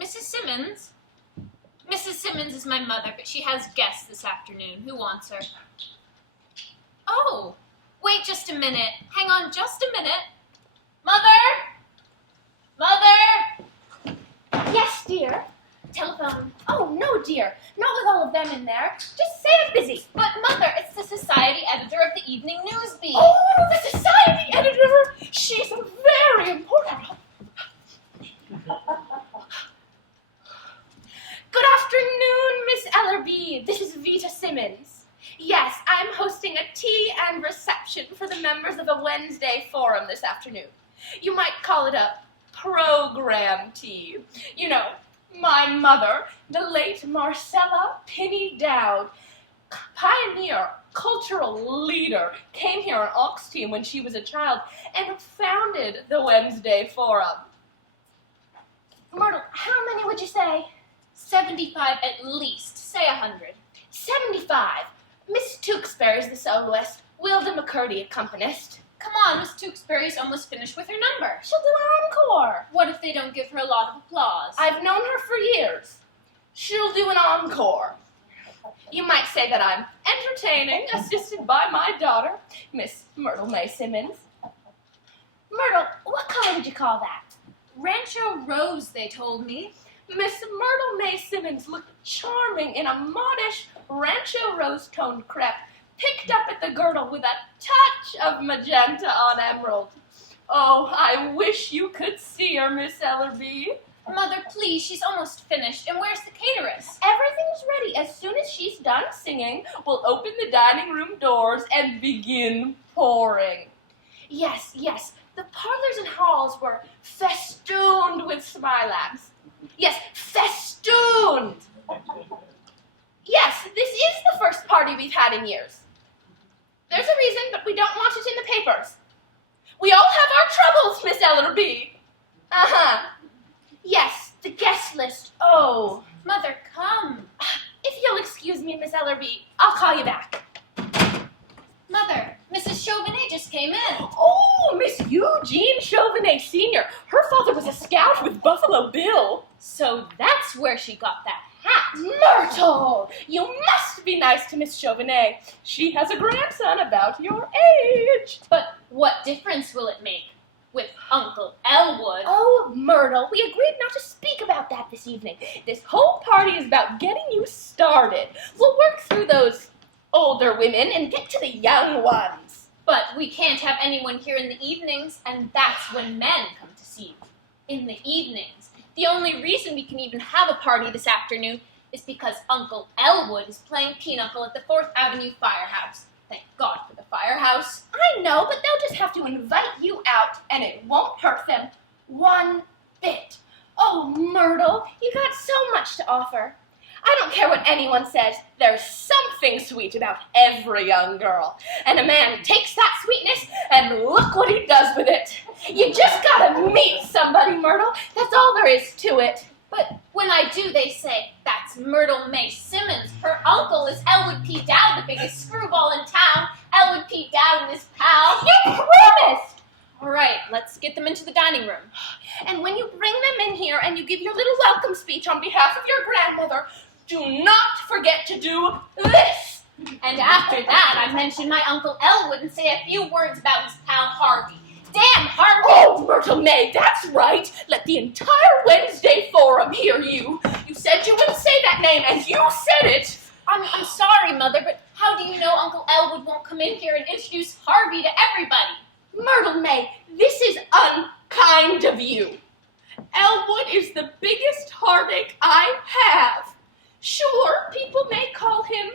Mrs. Simmons? Mrs. Simmons is my mother, but she has guests this afternoon. Who wants her? Oh, wait just a minute. Hang on just a minute. Mother? Mother? Yes, dear. Telephone. Oh, no, dear. Not with all of them in there. Just say I'm busy. But, Mother, it's the society editor of the Evening Newsbeat. Oh, the society editor. She's very important. Good afternoon, Miss Ellerby. This is Vita Simmons. Yes, I'm hosting a tea and reception for the members of a Wednesday forum this afternoon. You might call it a program tea. You know, my mother, the late Marcella Pinney Dowd, pioneer, cultural leader, came here on Ox Team when she was a child and founded the Wednesday Forum. Myrtle, how many would you say? 75 at least. Say 100. 75. Miss Tewksbury's the soloist. Wilda McCurdy accompanist. Come on, Miss Tewksbury's almost finished with her number. She'll do an encore. What if they don't give her a lot of applause? I've known her for years. She'll do an encore. You might say that I'm entertaining, assisted by my daughter, Miss Myrtle May Simmons. Myrtle, what color would you call that? Rancho Rose, they told me. Miss Myrtle May Simmons looked charming in a modish Rancho Rose-toned crepe, picked up at the girdle with a touch of magenta on emerald. Oh, I wish you could see her, Miss Ellerby. Mother, please, she's almost finished. And where's the cateress? Everything's ready. As soon as she's done singing, we'll open the dining room doors and begin pouring. Yes, yes, the parlors and halls were festooned with smilax. Yes, festooned. Yes, this is the first party we've had in years. There's a reason, but we don't want it in the papers. We all have our troubles, Miss Ellerby. Uh-huh. Yes, the guest list. Oh. Mother, come. If you'll excuse me, Miss Ellerby, I'll call you back. Mother, Mrs. Chauvenet just came in. Oh, Miss Eugene Chauvenet Sr. Her father was a scout with Buffalo Bill. So that's where she got that hat. Myrtle, you must be nice to Miss Chauvenet. She has a grandson about your age. But what difference will it make with Uncle Elwood? Oh, Myrtle, we agreed not to speak about that this evening. This whole party is about getting you started. We'll work through those older women and get to the young ones. But we can't have anyone here in the evenings, and that's when men come to see you. In the evenings. The only reason we can even have a party this afternoon is because Uncle Elwood is playing pinochle at the 4th Avenue Firehouse. Thank God for the firehouse. I know, but they'll just have to invite you out, and it won't hurt them one bit. Oh, Myrtle, you got so much to offer. I don't care what anyone says. There's something sweet about every young girl. And a man takes that sweetness, and look what he does with it. You just gotta meet somebody, Myrtle. That's all there is to it. But when I do, they say, that's Myrtle May Simmons. Her uncle is Elwood P. Dowd, the biggest screwball in town. Elwood P. Dowd and his pal. You promised! All right, let's get them into the dining room. And when you bring them in here and you give your little welcome speech on behalf of your grandmother, do not forget to do this. And after that, I mention my Uncle Elwood and say a few words about his pal Harvey. Damn, Harvey! Oh, Myrtle May, that's right. Let the entire Wednesday Forum hear you. You said you wouldn't say that name, and you said it. I'm sorry, Mother, but how do you know Uncle Elwood won't come in here and introduce Harvey to everybody? Myrtle May, this is unkind of you. Elwood is the biggest heartache I have. Sure, people may call him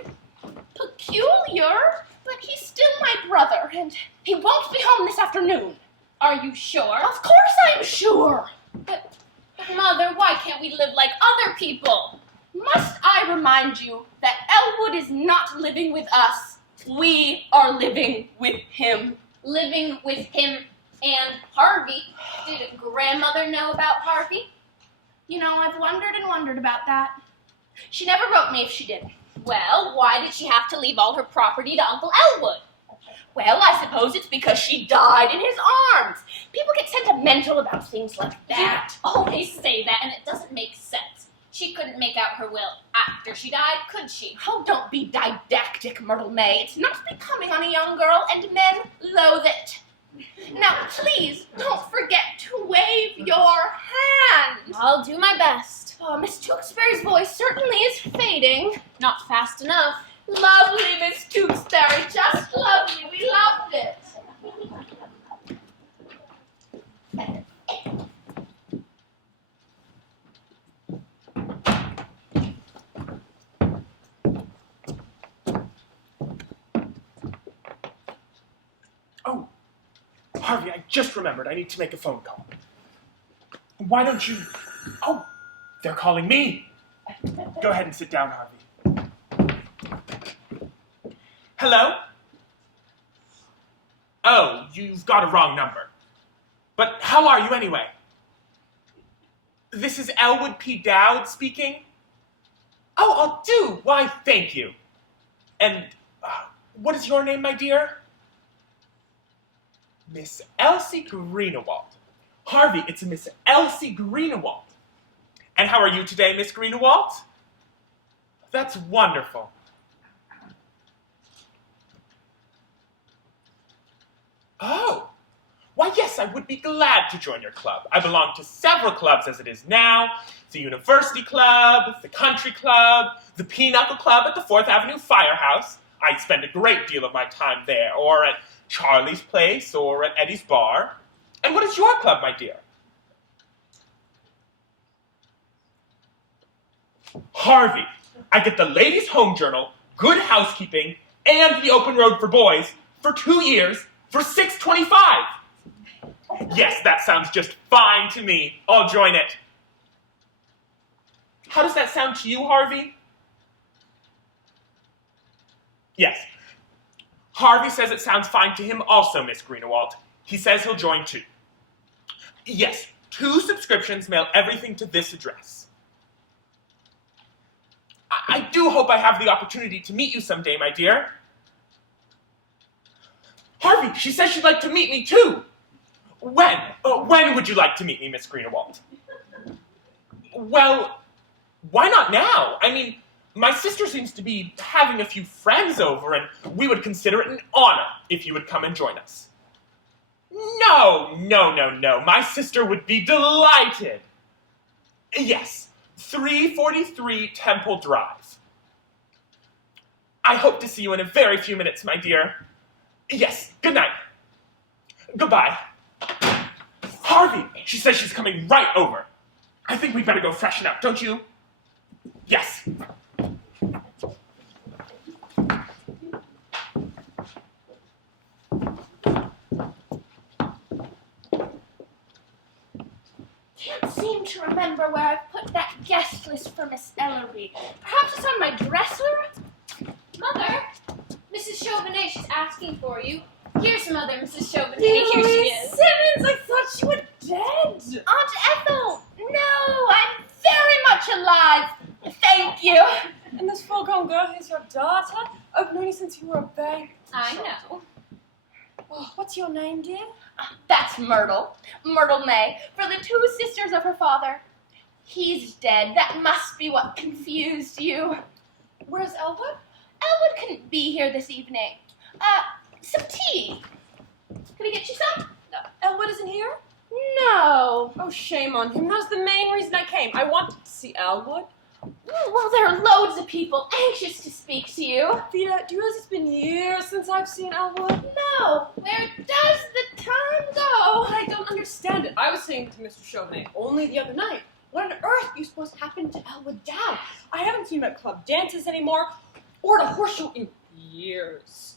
peculiar, but he's still my brother, and he won't be home this afternoon. Are you sure? Of course I'm sure. But Mother, why can't we live like other people? Must I remind you that Elwood is not living with us. We are living with him. Living with him and Harvey. Did Grandmother know about Harvey? You know, I've wondered and wondered about that. She never wrote me if she did. Well, why did she have to leave all her property to Uncle Elwood? Well, I suppose it's because she died in his arms. People get sentimental about things like that. You always say that, and it doesn't make sense. She couldn't make out her will after she died, could she? Oh, don't be didactic, Myrtle May. It's not becoming on a young girl, and men loathe it. Now, please, don't forget to wave your hand. I'll do my best. Oh, Miss Tewksbury's voice certainly is fading. Not fast enough. Lovely, Miss Tewksbury, just lovely. We loved it. Oh, Harvey, I just remembered. I need to make a phone call. Why don't you... Oh, they're calling me. Go ahead and sit down, Harvey. Hello? Oh, you've got a wrong number. But how are you anyway? This is Elwood P. Dowd speaking. Oh, I'll do. Why, thank you. And what is your name, my dear? Miss Elsie Greenewald. Harvey, it's a Miss Elsie Greenewald. And how are you today, Miss Greenewald? That's wonderful. Oh, why yes, I would be glad to join your club. I belong to several clubs as it is now. The University Club, the Country Club, the Pinochle Club at the 4th Avenue Firehouse. I spend a great deal of my time there, or at Charlie's Place, or at Eddie's Bar. And what is your club, my dear? Harvey. I get the Ladies' Home Journal, Good Housekeeping, and the Open Road for Boys for 2 years for $6.25. Yes, that sounds just fine to me. I'll join it. How does that sound to you, Harvey? Yes. Harvey says it sounds fine to him also, Miss Greenewald. He says he'll join too. Yes, 2 subscriptions, mail everything to this address. I do hope I have the opportunity to meet you someday, my dear. Harvey, she says she'd like to meet me too. When? When would you like to meet me, Miss Greenewald? Well, why not now? I mean, my sister seems to be having a few friends over, and we would consider it an honor if you would come and join us. No. My sister would be delighted. Yes, 343 Temple Drive. I hope to see you in a very few minutes, my dear. Yes, good night. Goodbye. Harvey, she says she's coming right over. I think we'd better go freshen up, don't you? Yes. Can't seem to remember where I've put that guest list for Miss Ellery. Perhaps it's on my dresser? Mother, Mrs. Chauvenet, she's asking for you. Here's Mother, Mrs. Chauvenet. Here she is. Simmons, I thought you were dead. Aunt Ethel! No, I'm very much alive. Thank you. And this full-grown girl is your daughter? I've known you since you were a baby. I know. Oh, what's your name, dear? That's Myrtle. Myrtle May, for the 2 sisters of her father. He's dead. That must be what confused you. Where's Elwood? Elwood couldn't be here this evening. Some tea. Can I get you some? Elwood isn't here? No. Oh, shame on him. That's the main reason I came. I wanted to see Elwood. Well, there are loads of people anxious to speak to you. Vita, do you realize it's been years since I've seen Elwood? No. Where does the time go? I don't understand it. I was saying to Mr. Chauvenet only the other night, what on earth do you suppose happened to Elwood Dow? I haven't seen him at club dances anymore, or at a horse show in years.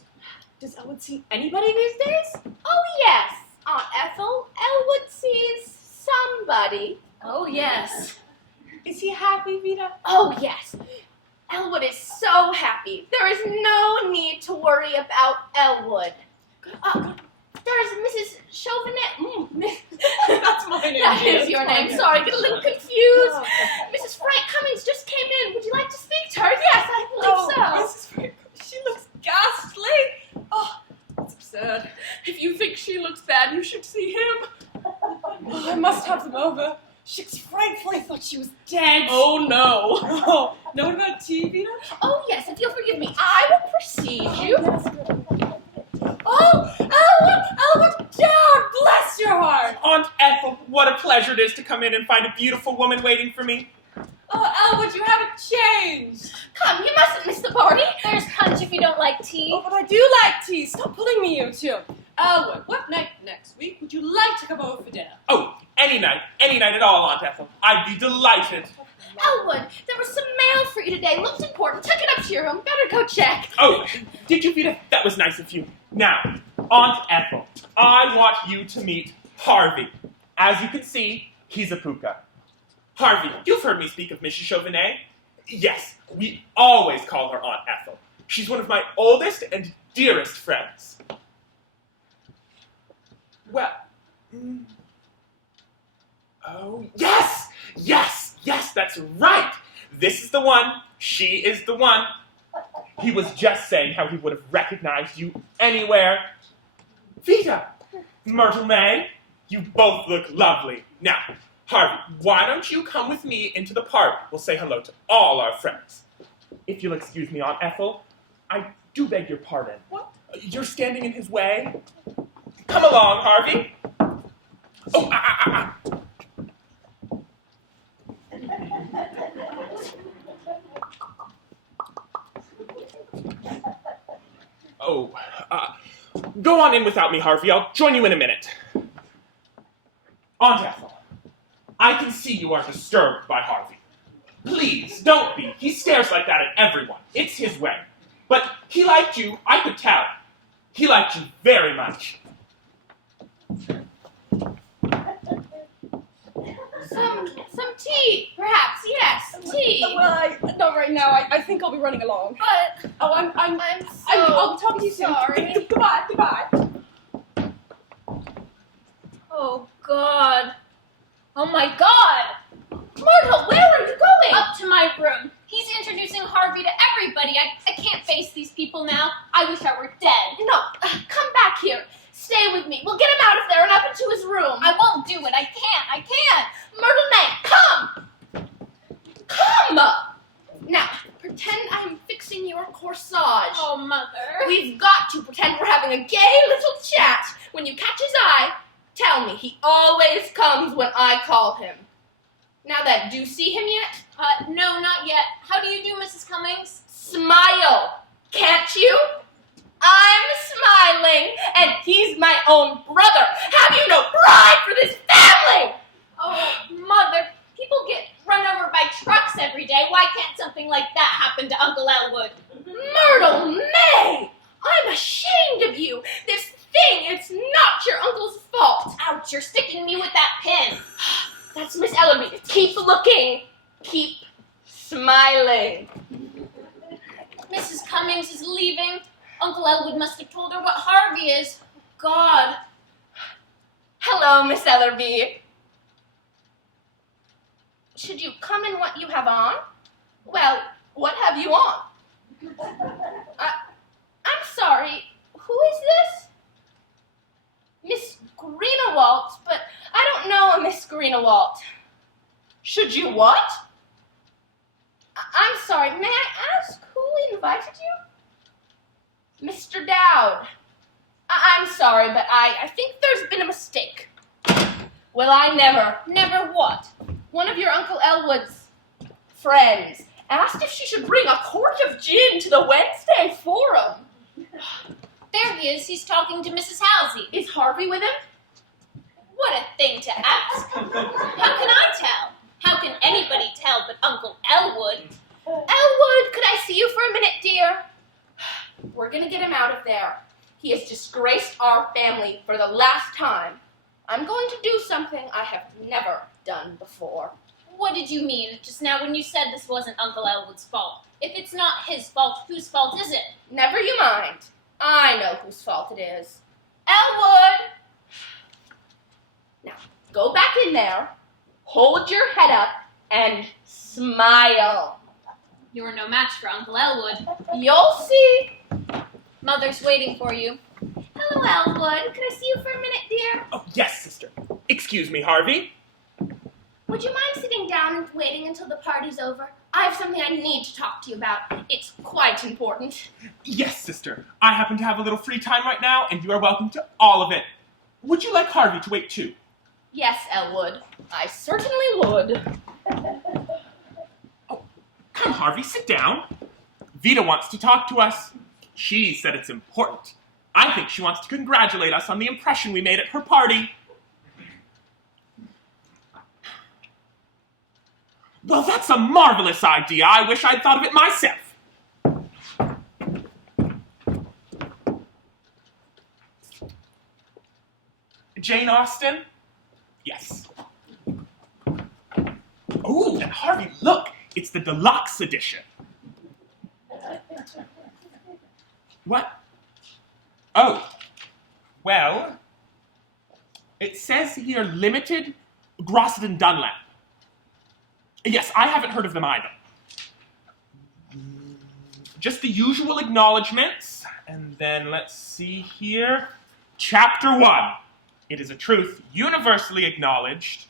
Does Elwood see anybody these days? Oh, yes, Aunt Ethel. Elwood sees somebody. Oh, yes. Is he happy, Vita? Oh, yes. Elwood is so happy. There is no need to worry about Elwood. There's Mrs. Chauvenet. That's my name. That dear. is your That's my name. Sorry, I get a little confused. Oh, okay. Mrs. Frank Cummings just came in. Would you like to eggs? Oh no. Know what about tea, Vita? Oh, yes, if you'll forgive me, I will precede you. Oh, Elwood, Dad, bless your heart. Aunt Ethel, what a pleasure it is to come in and find a beautiful woman waiting for me. Oh, Elwood, you haven't changed. Come, you mustn't miss the party. There's punch if you don't like tea. Oh, but I do like tea. Stop pulling me, you two. Elwood, what night next week would you like to come over for dinner? Oh, any night at all, Aunt Ethel. I'd be delighted. Elwood, there was some mail for you today. Looked important. Took it up to your room. Better go check. Oh, did you, Vita? That was nice of you. Now, Aunt Ethel, I want you to meet Harvey. As you can see, he's a puka. Harvey, you've heard me speak of Mrs. Chauvenet? Yes, we always call her Aunt Ethel. She's one of my oldest and dearest friends. Well, oh, yes, that's right. This is the one. She is the one. He was just saying how he would have recognized you anywhere. Vita, Myrtle May, you both look lovely. Now, Harvey, why don't you come with me into the park? We'll say hello to all our friends. If you'll excuse me, Aunt Ethel, I do beg your pardon. What? You're standing in his way? Come along, Harvey. Oh, Oh, go on in without me, Harvey. I'll join you in a minute. Aunt Ethel, I can see you are disturbed by Harvey. Please, don't be. He stares like that at everyone. It's his way. But he liked you, I could tell. He liked you very much. Some tea, perhaps. Yes, tea. Well, not right now. I think I'll be running along. But Oh, I'll be talking to you soon. sorry. Goodbye. Oh, God. Oh, my God. Myrtle, where are you going? Up to my room. He's introducing Harvey to everybody. I can't face these people now. I wish I were dead. No, come back here. Stay with me. We'll get him out of there and up into his room. I won't do it. I can't. Myrtle May, come! Now, pretend I'm fixing your corsage. Oh, Mother. We've got to pretend we're having a gay little chat. When you catch his eye, tell me he always comes when I call him. Now then, do you see him yet? No, not yet. How do you do, Mrs. Cummings? Smile, can't you? I'm smiling, and he's my own brother. Have you no pride for this family? Oh, Mother, people get run over by trucks every day. Why can't something like that happen to Uncle Elwood? Myrtle May! I'm ashamed of you. This thing, it's not your uncle's fault. Ouch, you're sticking me with that pin. That's Miss Ellerby. Keep looking. Keep smiling. Mrs. Cummings is leaving. Uncle Elwood must have told her what Harvey is. God. Hello, Miss Ellerby. Should you come in what you have on? Well, what have you on? I'm sorry. Who is this? Miss Greenawalt, but I don't know a Miss Greenawalt. Should you what? I'm sorry. May I ask who invited you? Mr. Dowd. I'm sorry, but I think there's been a mistake. Well, I never. Never what? One of your Uncle Elwood's friends asked if she should bring a quart of gin to the Wednesday forum. There he is. He's talking to Mrs. Halsey. Is Harvey with him? What a thing to ask. How can I tell? How can anybody tell but Uncle Elwood? Elwood, could I see you for a minute, dear? We're gonna get him out of there. He has disgraced our family for the last time. I'm going to do something I have never done before. What did you mean just now when you said this wasn't Uncle Elwood's fault? If it's not his fault, whose fault is it? Never you mind. I know whose fault it is. Elwood! Now, go back in there, hold your head up, and smile. You're no match for Uncle Elwood. You'll see. Mother's waiting for you. Hello, Elwood. Can I see you for a minute, dear? Oh, yes, sister. Excuse me, Harvey. Would you mind sitting down and waiting until the party's over? I have something I need to talk to you about. It's quite important. Yes, sister. I happen to have a little free time right now, and you are welcome to all of it. Would you like Harvey to wait too? Yes, Elwood. I certainly would. Oh, come, Harvey, sit down. Vita wants to talk to us. She said it's important. I think she wants to congratulate us on the impression we made at her party. Well, that's a marvelous idea. I wish I'd thought of it myself. Jane Austen? Yes. Oh, and Harvey, look, it's the deluxe edition. What? Oh, well, it says here limited Grosset and Dunlap. Yes, I haven't heard of them either. Just the usual acknowledgments, and then let's see here. Chapter 1. It is a truth universally acknowledged.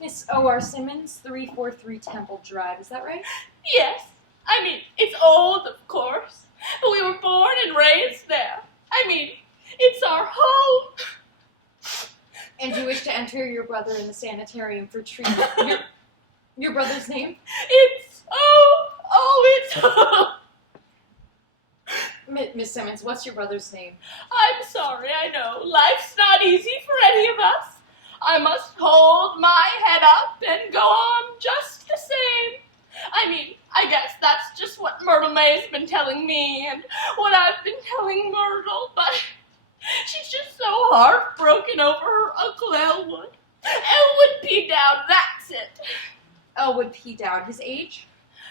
Miss O.R. Simmons, 343 Temple Drive, is that right? Yes. I mean, it's old, of course, but we were born and raised there. I mean, it's our home. And you wish to enter your brother in the sanitarium for treatment. Your brother's name? Miss Simmons, what's your brother's name? I'm sorry, I know. Life's not easy for any of us. I must hold my head up and go on just the same. I mean, I guess that's just what Myrtle May's been telling me and what I've been telling Myrtle, but she's just so heartbroken over her Uncle Elwood. Elwood P. Dowd, that's it. Elwood P. Dowd, his age?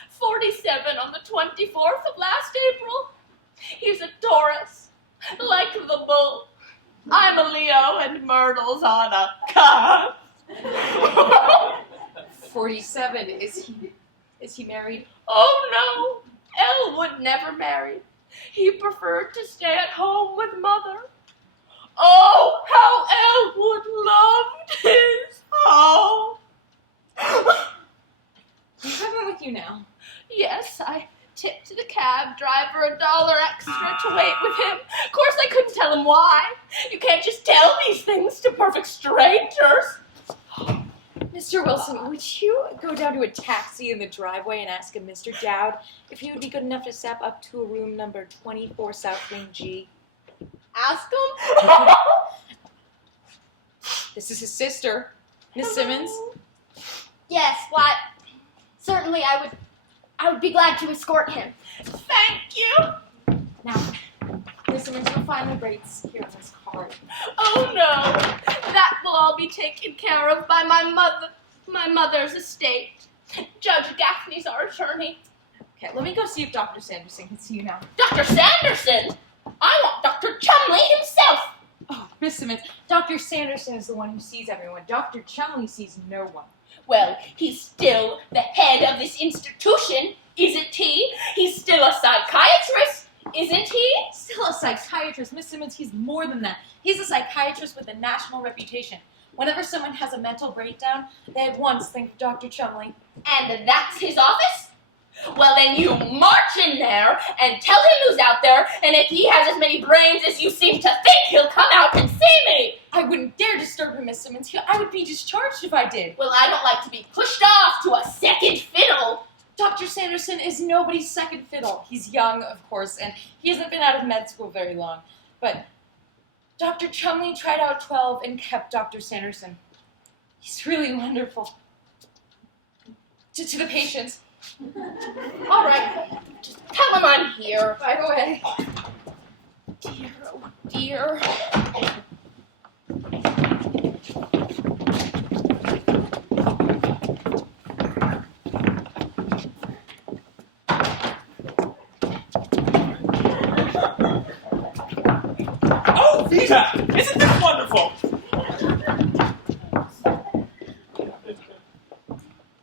47 on the 24th of last April. He's a Taurus, like the bull. I'm a Leo and Myrtle's on a cusp. 47, is he married? Oh no, Elwood never married. He preferred to stay at home with Mother. Oh, how Elwood loved his home. Do you have him with you now? Yes, I tipped the cab driver $1 extra to wait with him. Of course, I couldn't tell him why. You can't just tell these things to perfect strangers. Mr. Wilson, would you go down to a taxi in the driveway and ask Mr. Dowd if he would be good enough to step up to a room number 24 South Wing G? Ask him? This is his sister, Miss Simmons. Yes, why, certainly I would be glad to escort him. Thank you. Now, Miss Simmons, you'll find the rates here on this card. Oh no, that will all be taken care of by my mother's estate. Judge Gaffney's our attorney. Okay, let me go see if Dr. Sanderson can see you now. Dr. Sanderson? I want Dr. Chumley himself. Oh, Miss Simmons, Dr. Sanderson is the one who sees everyone. Dr. Chumley sees no one. Well, he's still the head of this institution, isn't he? He's still a psychiatrist, isn't he? Still a psychiatrist. Miss Simmons, he's more than that. He's a psychiatrist with a national reputation. Whenever someone has a mental breakdown, they at once think of Dr. Chumley. And that's his office? Well, then you march in there and tell him who's out there, and if he has as many brains as you seem to think, he'll come out and see me. I wouldn't dare disturb him, Miss Simmons. I would be discharged if I did. Well, I don't like to be pushed off to a second fiddle. Dr. Sanderson is nobody's second fiddle. He's young, of course, and he hasn't been out of med school very long. But Dr. Chumley tried out 12 and kept Dr. Sanderson. He's really wonderful. To the patients. All right, just tell him I'm here. Right away. Dear, oh dear. Oh, Vita! Isn't this wonderful?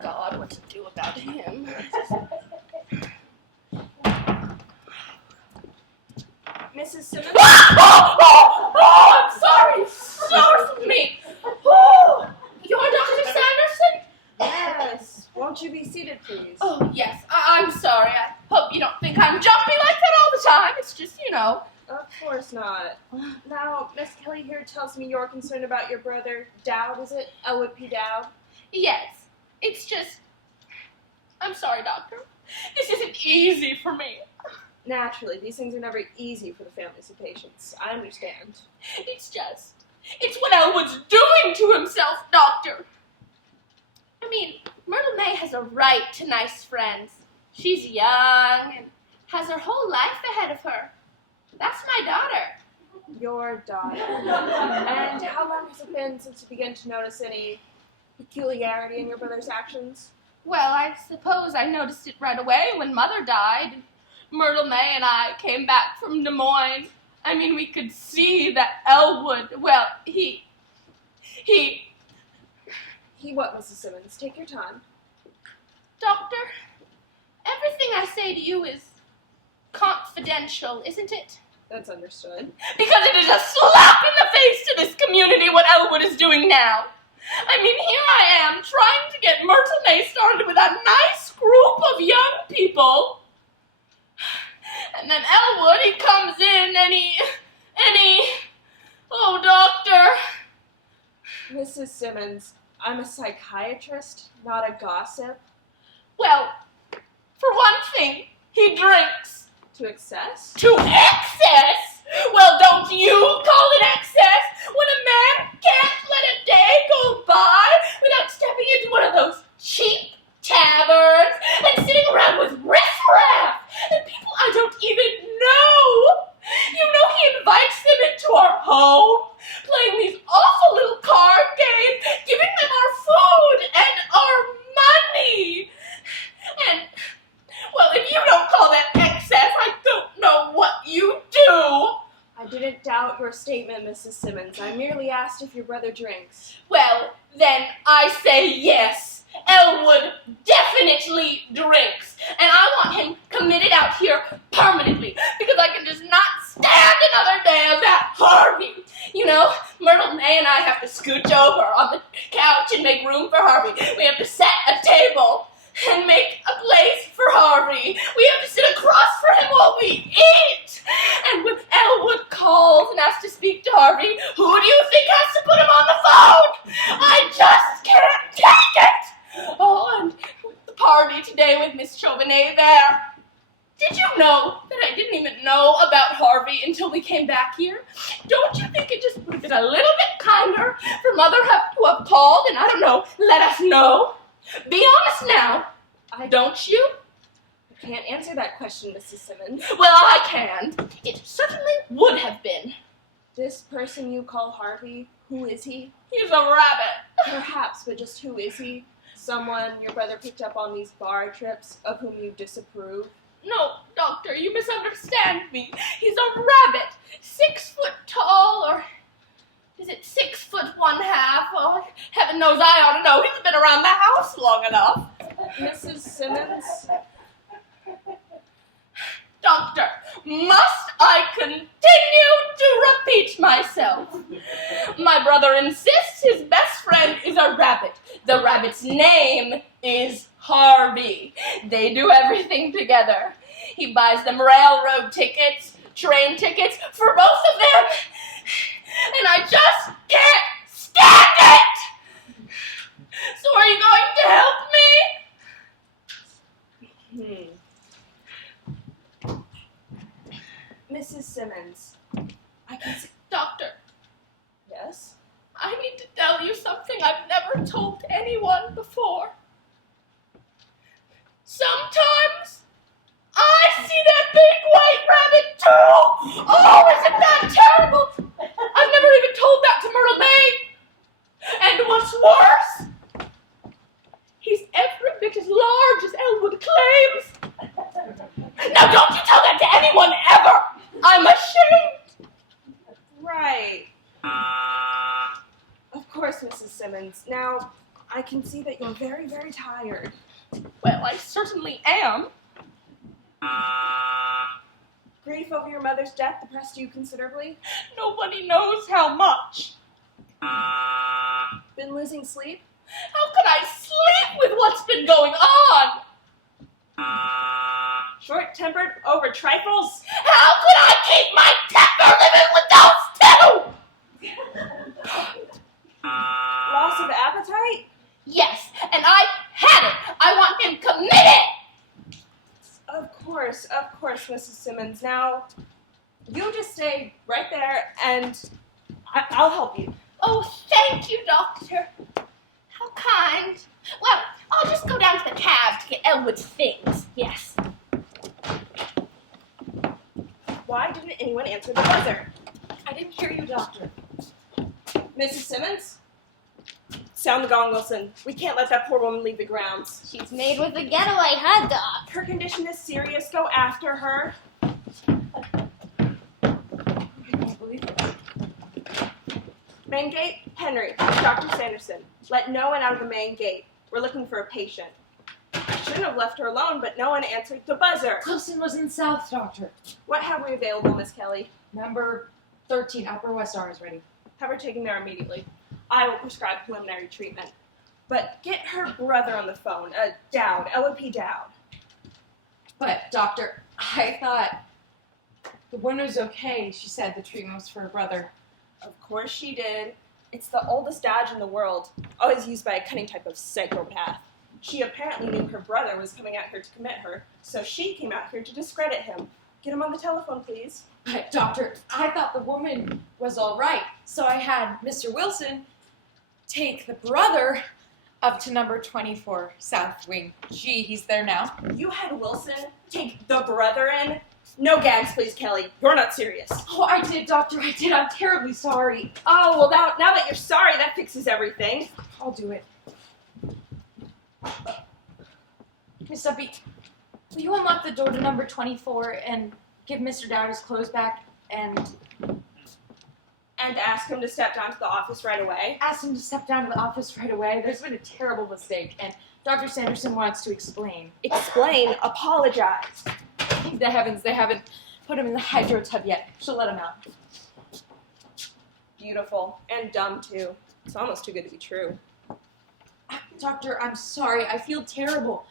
God, what to do about him? Mrs. Simmons? I'm sorry. Sorry for me. Oh, you're Dr. Sanderson? Yes. Won't you be seated, please? Oh, yes. I'm sorry. I hope you don't think I'm jumpy like that all the time. It's just, you know. Of course not. Now, Miss Kelly here tells me you're concerned about your brother Dowd, is it? Elwood P. Dowd? Yes. It's just... I'm sorry, Doctor. This isn't easy for me. Naturally, these things are never easy for the families of patients. I understand. It's what Elwood's doing to himself, Doctor. I mean, Myrtle May has a right to nice friends. She's young and has her whole life ahead of her. That's my daughter. Your daughter. And how long has it been since you began to notice any peculiarity in your brother's actions? Well, I suppose I noticed it right away when Mother died. Myrtle May and I came back from Des Moines. I mean, we could see that Elwood, well, he... He what, Mrs. Simmons? Take your time. Doctor, everything I say to you is confidential, isn't it? That's understood. Because it is a slap in the face to this community what Elwood is doing now. I mean, here I am trying to get Myrtle May started with a nice group of young people. And then Elwood, he comes in and he... Oh, Doctor. Mrs. Simmons, I'm a psychiatrist, not a gossip. Well, for one thing, he drinks. To excess? To excess? Well, don't you call it excess when a man can't let a day go by without stepping into one of those cheap taverns and sitting around with riffraff and people I don't even know. You know, he invites them into our home, playing these awful little card games, giving them our food and our money. And, well, if you don't call that excess, I don't know what you do. I didn't doubt your statement, Mrs. Simmons. I merely asked if your brother drinks. Well, then I say yes. Elwood definitely drinks. And I want him committed out here permanently because I can just not stand another day of that Harvey. You know, Myrtle May and I have to scooch over on the couch and make room for Harvey. We have to set a table and make a place for Harvey. We have to sit across for him while we eat. And when Elwood calls and asks to speak to Harvey, who do you think has to put him on the phone? I just can't take it. Oh, and the party today with Miss Chauvenet there. Did you know that I didn't even know about Harvey until we came back here? Don't you think it just would have been a little bit kinder for Mother to have called and, I don't know, let us know? Be honest now, don't you? I can't answer that question, Mrs. Simmons. Well, I can. It certainly would have been. This person you call Harvey, who is he? He's a rabbit. Perhaps, but just who is he? Someone your brother picked up on these bar trips, of whom you disapprove? No, Doctor, you misunderstand me. He's a rabbit, 6 foot tall, or Is it 6'1½"? Oh, heaven knows I ought to know. He's been around the house long enough. Mrs. Simmons? Doctor, must I continue to repeat myself? My brother insists his best friend is a rabbit. The rabbit's name is Harvey. They do everything together. He buys them railroad tickets, train tickets for both of them. And I just can't stand it! So are you going to help me? Mrs. Simmons, I can see... Doctor, Yes? I need to tell you something I've never told anyone before. Sometimes I see that big white rabbit too! Oh, isn't that terrible? I've never even told that to Myrtle May. And what's worse, he's every bit as large as Elwood claims. Now don't you tell that to anyone ever! I'm ashamed! Right. Of course, Mrs. Simmons. Now, I can see that you're very, very tired. Well, I certainly am. Grief over your mother's death depressed you considerably? Nobody knows how much. Been losing sleep? How could I sleep with what's been going on? Short-tempered over trifles? How could I keep my temper living with those two? Loss of appetite? Yes, and I had it. I want him committed. Of course, Mrs. Simmons. Now, you just stay right there, and I'll help you. Oh, thank you, Doctor. How kind. Well, I'll just go down to the cab to get Elwood's things. Yes. Why didn't anyone answer the buzzer? I didn't hear you, Doctor. Mrs. Simmons? Sound the gong, Wilson. We can't let that poor woman leave the grounds. She's made with a getaway, huh, Doc? Her condition is serious. Go after her. I can't believe it. Main gate, Henry, Dr. Sanderson. Let no one out of the main gate. We're looking for a patient. I shouldn't have left her alone, but no one answered the buzzer. Wilson was in South, Doctor. What have we available, Miss Kelly? Number 13, Upper West R is ready. Have her taken there immediately. I will prescribe preliminary treatment. But get her brother on the phone, Dowd, LOP Dowd. But, Doctor, I thought the woman was okay. She said the treatment was for her brother. Of course she did. It's the oldest dodge in the world, always used by a cunning type of psychopath. She apparently knew her brother was coming out here to commit her, so she came out here to discredit him. Get him on the telephone, please. But, Doctor, I thought the woman was all right, so I had Mr. Wilson take the brother up to number 24, South Wing. Gee, he's there now. You had Wilson take the brother in? No gags, please, Kelly. You're not serious. Oh, I did, Doctor, I did. I'm terribly sorry. Oh, well, now that you're sorry, that fixes everything. I'll do it. Miss Duffy, will you unlock the door to number 24 and give Mr. Dowd his clothes back and ask him to step down to the office right away? ask him to step down to the office right away? There's been a terrible mistake, and Dr. Sanderson wants to explain. Explain. Apologize. Thank the heavens they haven't put him in the hydro tub yet. She'll let him out. Beautiful. And dumb, too. It's almost too good to be true. Doctor, I'm sorry. I feel terrible.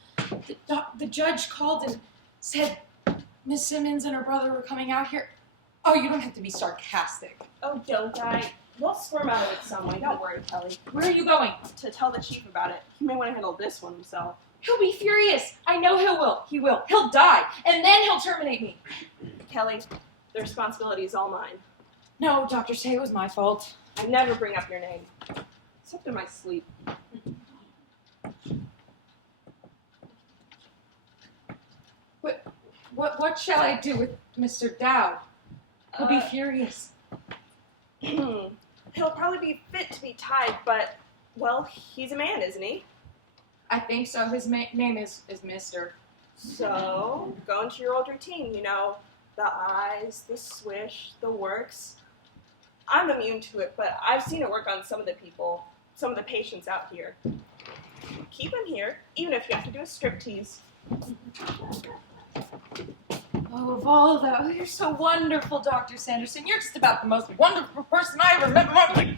The judge called and said Miss Simmons and her brother were coming out here. Oh, you don't have to be sarcastic. Oh, don't I? We'll squirm out of it some way. Don't worry, Kelly. Where are you going? To tell the chief about it. He may want to handle this one himself. He'll be furious. I know he will. He will. He'll die. And then he'll terminate me. Kelly, the responsibility is all mine. No, Doctor, say it was my fault. I never bring up your name. Except in my sleep. What shall I do with Mr. Dowd? He'll be furious. He'll probably be fit to be tied, but, well, he's a man, isn't he? I think so. His name is Mr. So, go into your old routine, you know, the eyes, the swish, the works. I'm immune to it, but I've seen it work on some of the patients out here. Keep him here, even if you have to do a striptease. Oh, Volvo, oh, you're so wonderful, Dr. Sanderson. You're just about the most wonderful person I ever met in my life.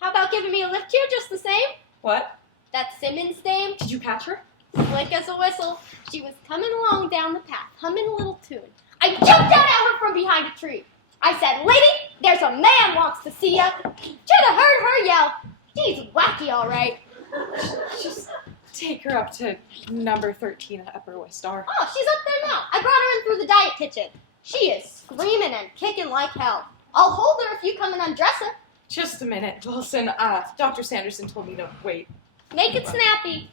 How about giving me a lift here just the same? What? That Simmons dame, Did you catch her? slick as a whistle. She was coming along down the path, humming a little tune. I jumped out at her from behind a tree. I said, "Lady, there's a man wants to see ya." Should have heard her yell. She's wacky, all right. Just take her up to number 13 at Upper West R. Oh, she's up there now. I brought her in through the diet kitchen. She is screaming and kicking like hell. I'll hold her if you come and undress her. Just a minute, Wilson. Dr. Sanderson told me to wait. Make it snappy.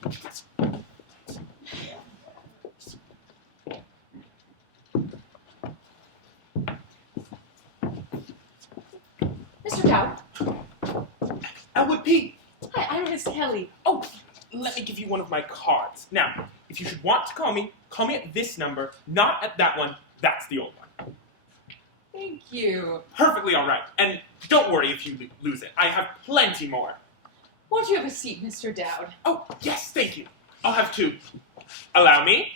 Mr. Dowd. Elwood P. Hi, I'm Miss Kelly. Oh, let me give you one of my cards. Now, if you should want to call me at this number, not at that one. That's the old one. Thank you. Perfectly all right. And don't worry if you lose it. I have plenty more. Won't you have a seat, Mr. Dowd? Oh, yes, thank you. I'll have two. Allow me.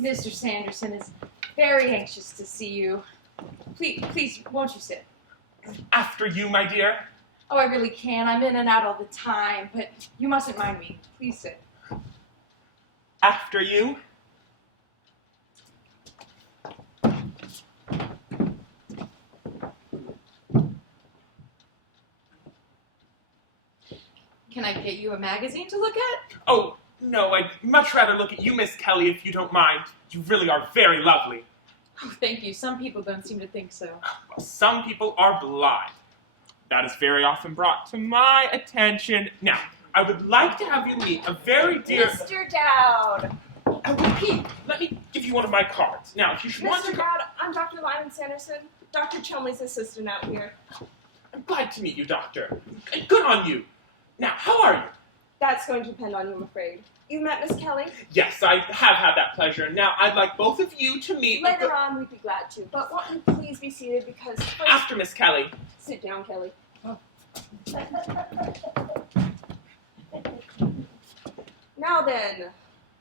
Mr. Sanderson is very anxious to see you. Please, won't you sit? After you, my dear. Oh, I really can. I'm in and out all the time, but you mustn't mind me. Please sit. After you. Can I get you a magazine to look at? Oh, no, I'd much rather look at you, Miss Kelly, if you don't mind. You really are very lovely. Oh, thank you. Some people don't seem to think so. Well, some people are blind. That is very often brought to my attention. Now, I would like to have you meet a very dear... Mr. Dowd! Pete, let me give you one of my cards. Now, if you should want Mr. to... Dowd, I'm Dr. Lyman Sanderson, Dr. Chumley's assistant out here. I'm glad to meet you, Doctor. Good on you. Now, how are you? That's going to depend on you, I'm afraid. You met Miss Kelly? Yes, I have had that pleasure. Now, I'd like both of you to meet... Later on, we'd be glad to. But won't you please be seated because... First... After Miss Kelly. Sit down, Kelly. Now then,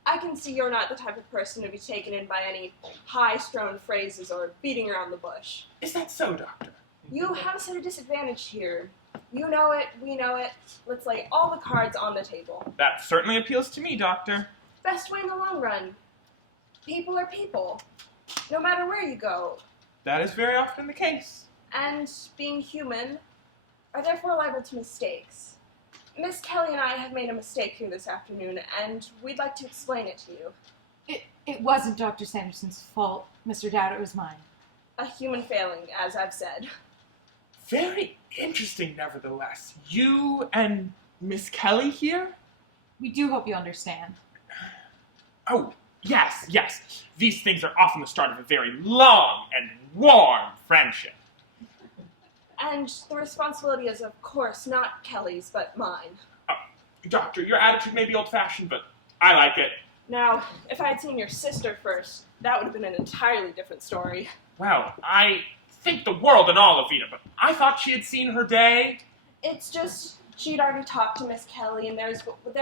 I can see you're not the type of person to be taken in by any high-strung phrases or beating around the bush. Is that so, Doctor? You have us at a disadvantage here. You know it, we know it. Let's lay all the cards on the table. That certainly appeals to me, Doctor. Best way in the long run. People are people, no matter where you go. That is very often the case. And being human are therefore liable to mistakes. Miss Kelly and I have made a mistake here this afternoon, and we'd like to explain it to you. It wasn't Dr. Sanderson's fault, Mr. Dowd. It was mine. A human failing, as I've said. Very interesting, nevertheless. You and Miss Kelly here? We do hope you understand. Oh, yes. These things are often the start of a very long and warm friendship. And the responsibility is, of course, not Kelly's, but mine. Doctor, your attitude may be old-fashioned, but I like it. Now, if I had seen your sister first, that would have been an entirely different story. Well, I think the world and all of Vita, but I thought she had seen her day. It's just, she'd already talked to Miss Kelly, and there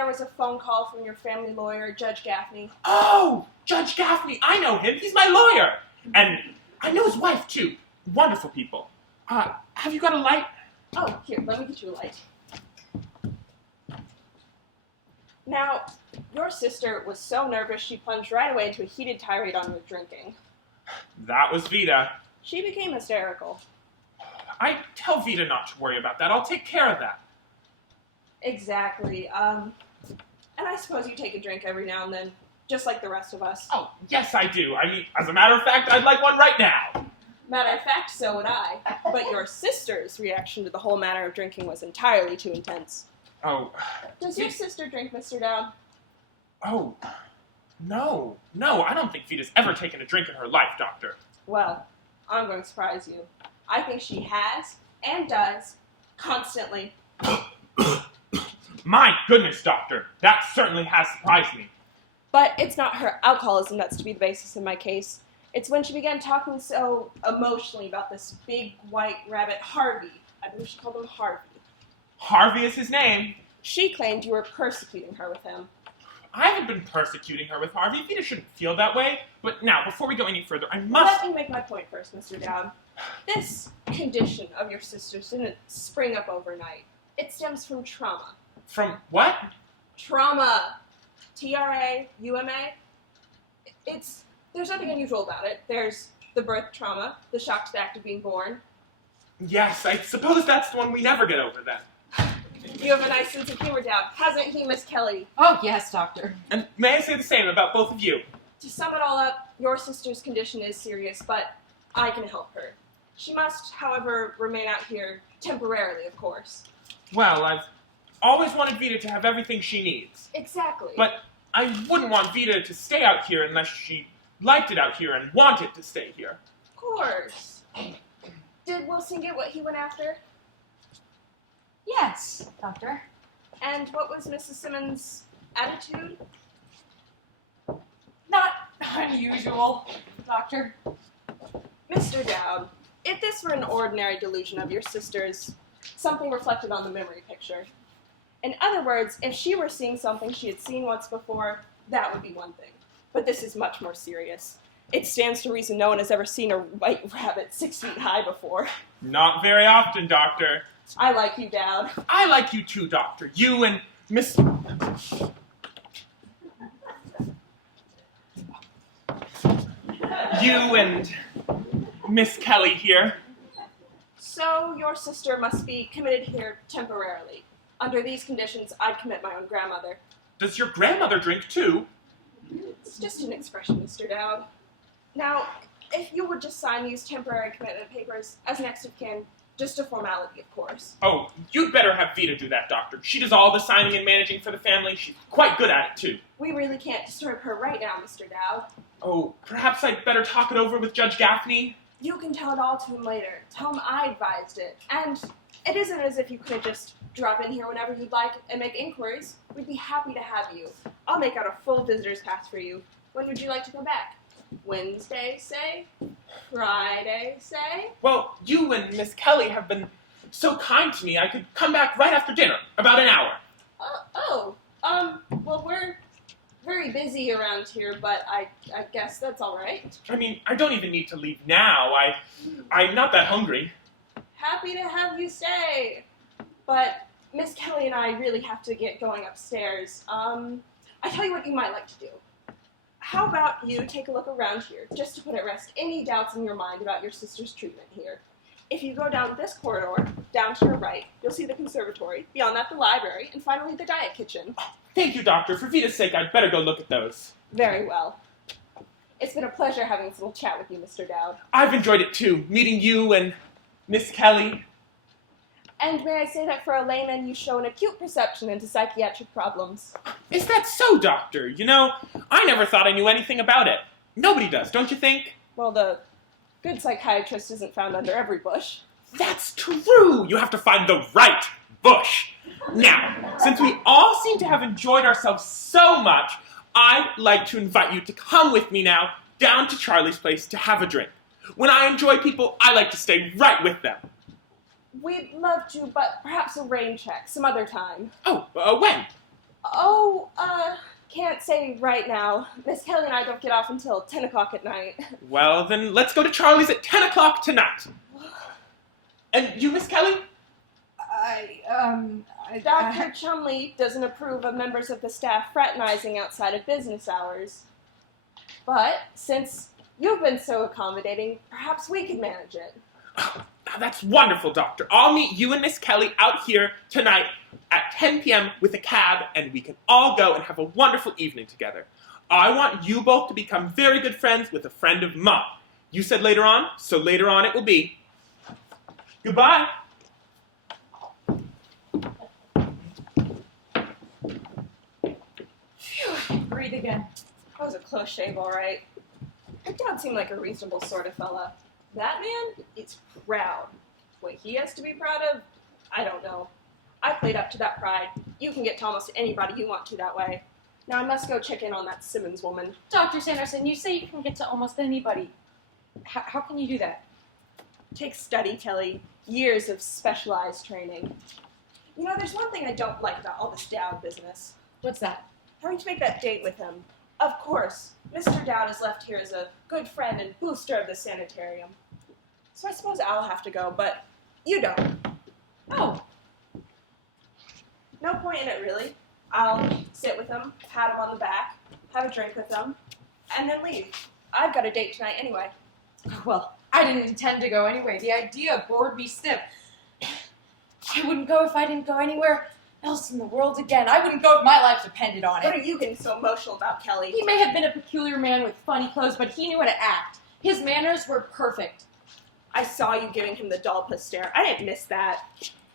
was a phone call from your family lawyer, Judge Gaffney. Oh, Judge Gaffney, I know him. He's my lawyer. And I know his wife, too. Wonderful people. Have you got a light? Oh, here, let me get you a light. Now, your sister was so nervous she plunged right away into a heated tirade on your drinking. That was Vita. She became hysterical. I tell Vita not to worry about that. I'll take care of that. Exactly. And I suppose you take a drink every now and then, just like the rest of us. Oh, yes, I do. I mean, as a matter of fact, I'd like one right now. Matter of fact, so would I. But your sister's reaction to the whole matter of drinking was entirely too intense. Oh. Does your sister drink, Mr. Dowd? Oh. No, I don't think Vita's ever taken a drink in her life, Doctor. Well, I'm going to surprise you. I think she has, and does, constantly. My goodness, Doctor, that certainly has surprised me. But it's not her alcoholism that's to be the basis in my case. It's when she began talking so emotionally about this big white rabbit, Harvey. I believe she called him Harvey. Harvey is his name. She claimed you were persecuting her with him. I haven't been persecuting her with Harvey. Vita shouldn't feel that way. But now, before we go any further, I must... Let me make my point first, Mr. Dowd. This condition of your sister's didn't spring up overnight. It stems from trauma. From what? Trauma. T-R-A-U-M-A. There's nothing unusual about it. There's the birth trauma, the shock to the act of being born. Yes, I suppose that's the one we never get over then. You have a nice sense of humor, Dowd. Hasn't he, Miss Kelly? Oh, yes, Doctor. And may I say the same about both of you? To sum it all up, your sister's condition is serious, but I can help her. She must, however, remain out here temporarily, of course. Well, I've always wanted Vita to have everything she needs. Exactly. But I wouldn't want Vita to stay out here unless she liked it out here and wanted to stay here. Of course. Did Wilson get what he went after? Yes, Doctor. And what was Mrs. Simmons' attitude? Not unusual, Doctor. Mr. Dowd, if this were an ordinary delusion of your sister's, something reflected on the memory picture. In other words, if she were seeing something she had seen once before, that would be one thing. But this is much more serious. It stands to reason no one has ever seen a white rabbit 6 feet high before. Not very often, Doctor. I like you, Dowd. I like you too, Doctor. You and Miss... You and Miss Kelly here. So your sister must be committed here temporarily. Under these conditions, I'd commit my own grandmother. Does your grandmother drink too? It's just an expression, Mr. Dowd. Now, if you would just sign these temporary commitment papers as next of kin, just a formality, of course. Oh, you'd better have Vita do that, Doctor. She does all the signing and managing for the family. She's quite good at it, too. We really can't disturb her right now, Mr. Dowd. Oh, perhaps I'd better talk it over with Judge Gaffney? You can tell it all to him later. Tell him I advised it. And it isn't as if you couldn't just drop in here whenever you'd like and make inquiries. We'd be happy to have you. I'll make out a full visitor's pass for you. When would you like to come back? Wednesday, say? Friday, say? Well, you and Miss Kelly have been so kind to me, I could come back right after dinner, about an hour. Well, we're very busy around here, but I guess that's all right. I mean, I don't even need to leave now. I'm not that hungry. Happy to have you stay. But Miss Kelly and I really have to get going upstairs. I tell you what you might like to do. How about you take a look around here, just to put at rest any doubts in your mind about your sister's treatment here. If you go down this corridor, down to your right, you'll see the conservatory, beyond that the library, and finally the diet kitchen. Thank you, Doctor. For Vita's sake, I'd better go look at those. Very well. It's been a pleasure having this little chat with you, Mr. Dowd. I've enjoyed it too, meeting you and Miss Kelly. And may I say that for a layman, you show an acute perception into psychiatric problems. Is that so, Doctor? You know, I never thought I knew anything about it. Nobody does, don't you think? Well, the good psychiatrist isn't found under every bush. That's true! You have to find the right bush. Now, since we all seem to have enjoyed ourselves so much, I'd like to invite you to come with me now down to Charlie's place to have a drink. When I enjoy people, I like to stay right with them. We'd love to, but perhaps a rain check some other time. Oh, when? Can't say right now. Miss Kelly and I don't get off until 10 o'clock at night. Well, then let's go to Charlie's at 10 o'clock tonight. And you, Miss Kelly? Dr. Chumley doesn't approve of members of the staff fraternizing outside of business hours. But since you've been so accommodating, perhaps we could manage it. Oh, that's wonderful, Doctor. I'll meet you and Miss Kelly out here tonight at 10 p.m. with a cab, and we can all go and have a wonderful evening together. I want you both to become very good friends with a friend of mine. You said later on, so later on it will be. Goodbye. Phew, breathe again. That was a close shave, all right. Your dad seemed like a reasonable sort of fella. That man is proud. What he has to be proud of, I don't know. I played up to that pride. You can get to almost anybody you want to that way. Now I must go check in on that Simmons woman. Dr. Sanderson, you say you can get to almost anybody. How can you do that? Takes study, Kelly. Years of specialized training. You know, there's one thing I don't like about all this Dowd business. What's that? Having to make that date with him. Of course, Mr. Dowd is left here as a good friend and booster of the sanitarium. So I suppose I'll have to go, but you don't. Oh, No point in it, really. I'll sit with him, pat him on the back, have a drink with him, and then leave. I've got a date tonight anyway. well, I didn't intend to go anyway. The idea bored me stiff. I wouldn't go if I didn't go anywhere else in the world again. I wouldn't go if my life depended on What it. are you getting so emotional about, Kelly? He may have been a peculiar man with funny clothes, but he knew how to act. His manners were perfect. I saw you giving him the doll-puss stare. I didn't miss that.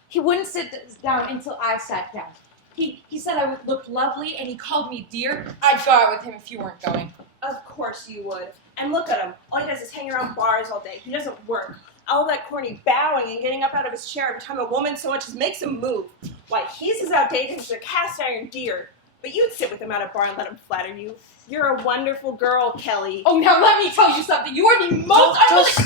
He wouldn't sit down until I sat down. He said I would look lovely, and he called me dear. I'd go out with him if you weren't going. Of course you would. And look at him. All he does is hang around bars all day. He doesn't work. All that corny bowing and getting up out of his chair every time a woman so much as makes him move. Why, he's as outdated as a cast iron deer. But you'd sit with him at a bar and let him flatter you. You're a wonderful girl, Kelly. Oh, now let me tell you something. You are the most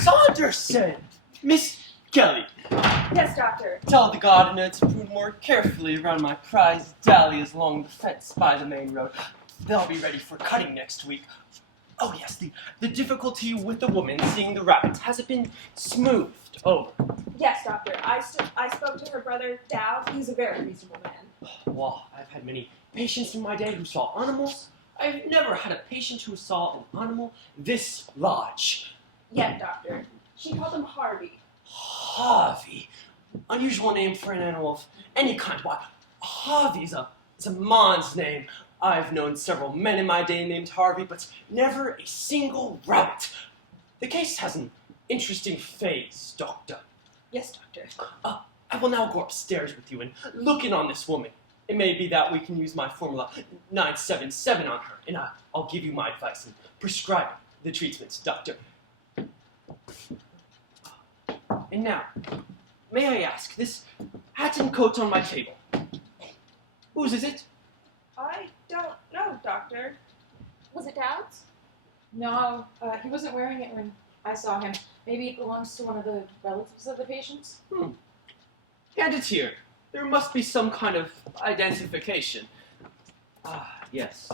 Dr. Sanderson! Miss Kelly, Yes, doctor. tell the gardener to prune more carefully around my prized dahlias along the fence by the main road. They'll be ready for cutting next week. Oh yes, the difficulty with the woman seeing the rabbits, has it been smoothed over? Yes, doctor. I spoke to her brother, Dowd. He's a very reasonable man. Well, I've had many patients in my day who saw animals. I've never had a patient who saw an animal this large. Yet, doctor. She called him Harvey. Harvey. Unusual name for an animal of any kind. Why, Harvey's a man's name. I've known several men in my day named Harvey, but never a single rabbit. The case has an interesting phase, Doctor. Yes, doctor. I will now go upstairs with you and look in on this woman. It may be that we can use my formula 977 on her, and I'll give you my advice and prescribe the treatments, Doctor. And now, may I ask, this hat and coat on my table, whose is it? I don't know, doctor. Was it Dowd's? No, he wasn't wearing it when I saw him. Maybe it belongs to one of the relatives of the patients. Hand it here. There must be some kind of identification. Ah, yes.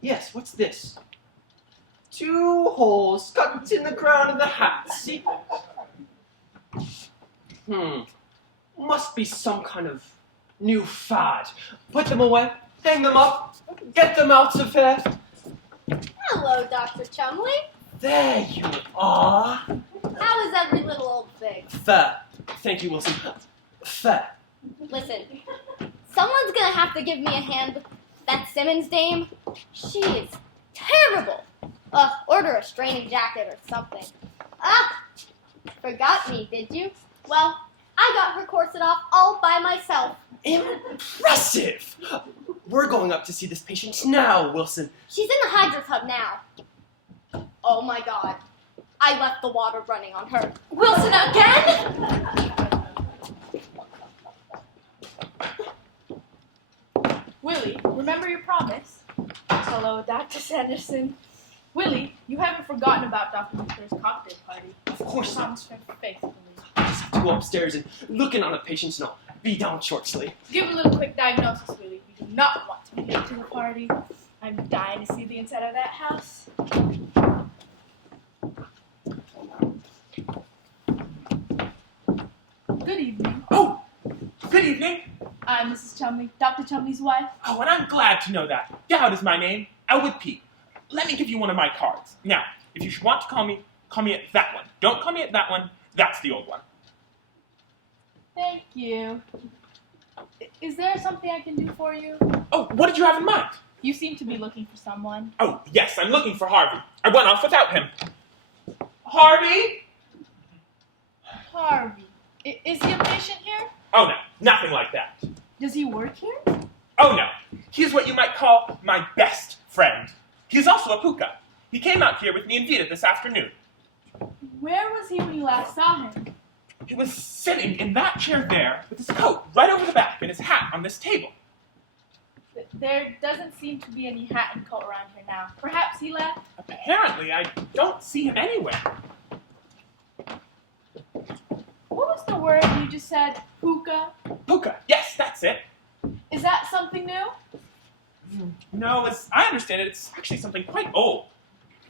Yes, what's this? 2 holes cut in the crown of the hat. See? Must be some kind of new fad. Put them away. Hang them up. Get them out of here. Hello, Dr. Chumley. There you are. How is every little old thing? Fair. Thank you, Wilson. Fair. Listen, someone's gonna have to give me a hand with that Simmons dame. She is terrible. Order a straining jacket or something. Forgot me, did you? Well, I got her corset off all by myself. Impressive! We're going up to see this patient now, Wilson. She's in the hydro tub now. Oh my god. I left the water running on her. Wilson again? Willie, remember your promise? Hello, Dr. Sanderson. Willie, you haven't forgotten about Dr. McClure's cocktail party. Of course not. Promise him faithfully. I just have to go upstairs and look in on the patients and I'll be down shortly. Give a little quick diagnosis, Willie. You do not want to be late to the party. I'm dying to see the inside of that house. Good evening. Oh, good evening. I'm Mrs. Chumley, Dr. Chumley's wife. Oh, and I'm glad to know that. Dowd is my name. Elwood P. Let me give you one of my cards. Now, if you should want to call me at that one. Don't call me at that one. That's the old one. Thank you. Is there something I can do for you? Oh, what did you have in mind? You seem to be looking for someone. Oh, yes, I'm looking for Harvey. I went off without him. Harvey? Harvey. Is he a patient here? Oh, no, nothing like that. Does he work here? Oh, no. He's what you might call my best friend. He's also a puka. He came out here with me and Vita this afternoon. Where was he when you last saw him? He was sitting in that chair there with his coat right over the back and his hat on this table. There doesn't seem to be any hat and coat around here now. Perhaps he left? Apparently, I don't see him anywhere. What was the word you just said? Hookah? Puka, yes, that's it. Is that something new? No, as I understand it, it's actually something quite old.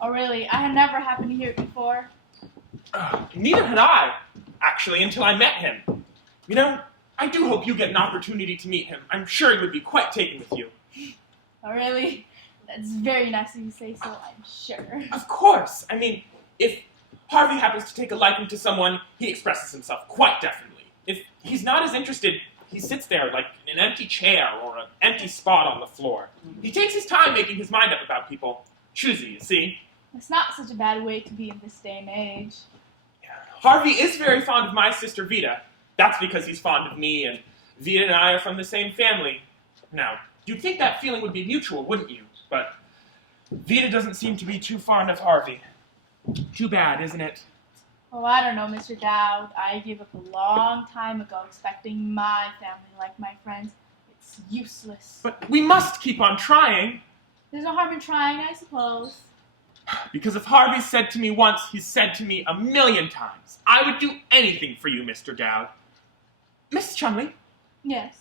Oh, really? I had never happened to hear it before. Neither had I, actually, until I met him. You know, I do hope you get an opportunity to meet him. I'm sure he would be quite taken with you. Oh, really? That's very nice of you to say so, I'm sure. Of course. I mean, if Harvey happens to take a liking to someone, he expresses himself quite definitely. If he's not as interested, he sits there like in an empty chair or an empty spot on the floor. He takes his time making his mind up about people. Choosy, you see. It's not such a bad way to be in this day and age. Harvey is very fond of my sister Vita. That's because he's fond of me, and Vita and I are from the same family. Now, you'd think that feeling would be mutual, wouldn't you? But Vita doesn't seem to be too fond of Harvey. Too bad, isn't it? Oh, I don't know, Mr. Dowd. I gave up a long time ago expecting my family like my friends. It's useless. But we must keep on trying. There's no harm in trying, I suppose. Because if Harvey said to me once, he's said to me 1,000,000 times. I would do anything for you, Mr. Dowd. Mrs. Chumley, Yes.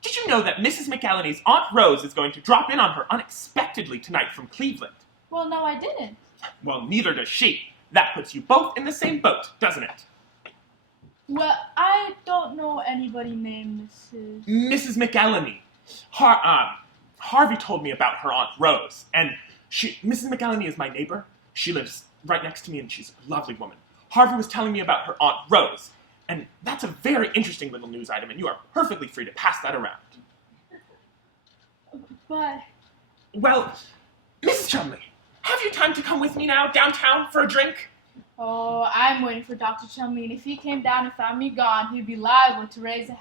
did you know that Mrs. McElhenney's Aunt Rose is going to drop in on her unexpectedly tonight from Cleveland? Well, no, I didn't. Well, neither does she. That puts you both in the same boat, doesn't it? Well, I don't know anybody named Mrs. Mrs. McElhenney. Harvey told me about her Aunt Rose, and Mrs. McElhenney is my neighbor. She lives right next to me, and she's a lovely woman. Harvey was telling me about her Aunt Rose, and that's a very interesting little news item, and you are perfectly free to pass that around. But, Well, Mrs. Chumley, have you time to come with me now downtown for a drink? oh, I'm waiting for Dr. Chumley, and if he came down and found me gone, he'd be liable to raise a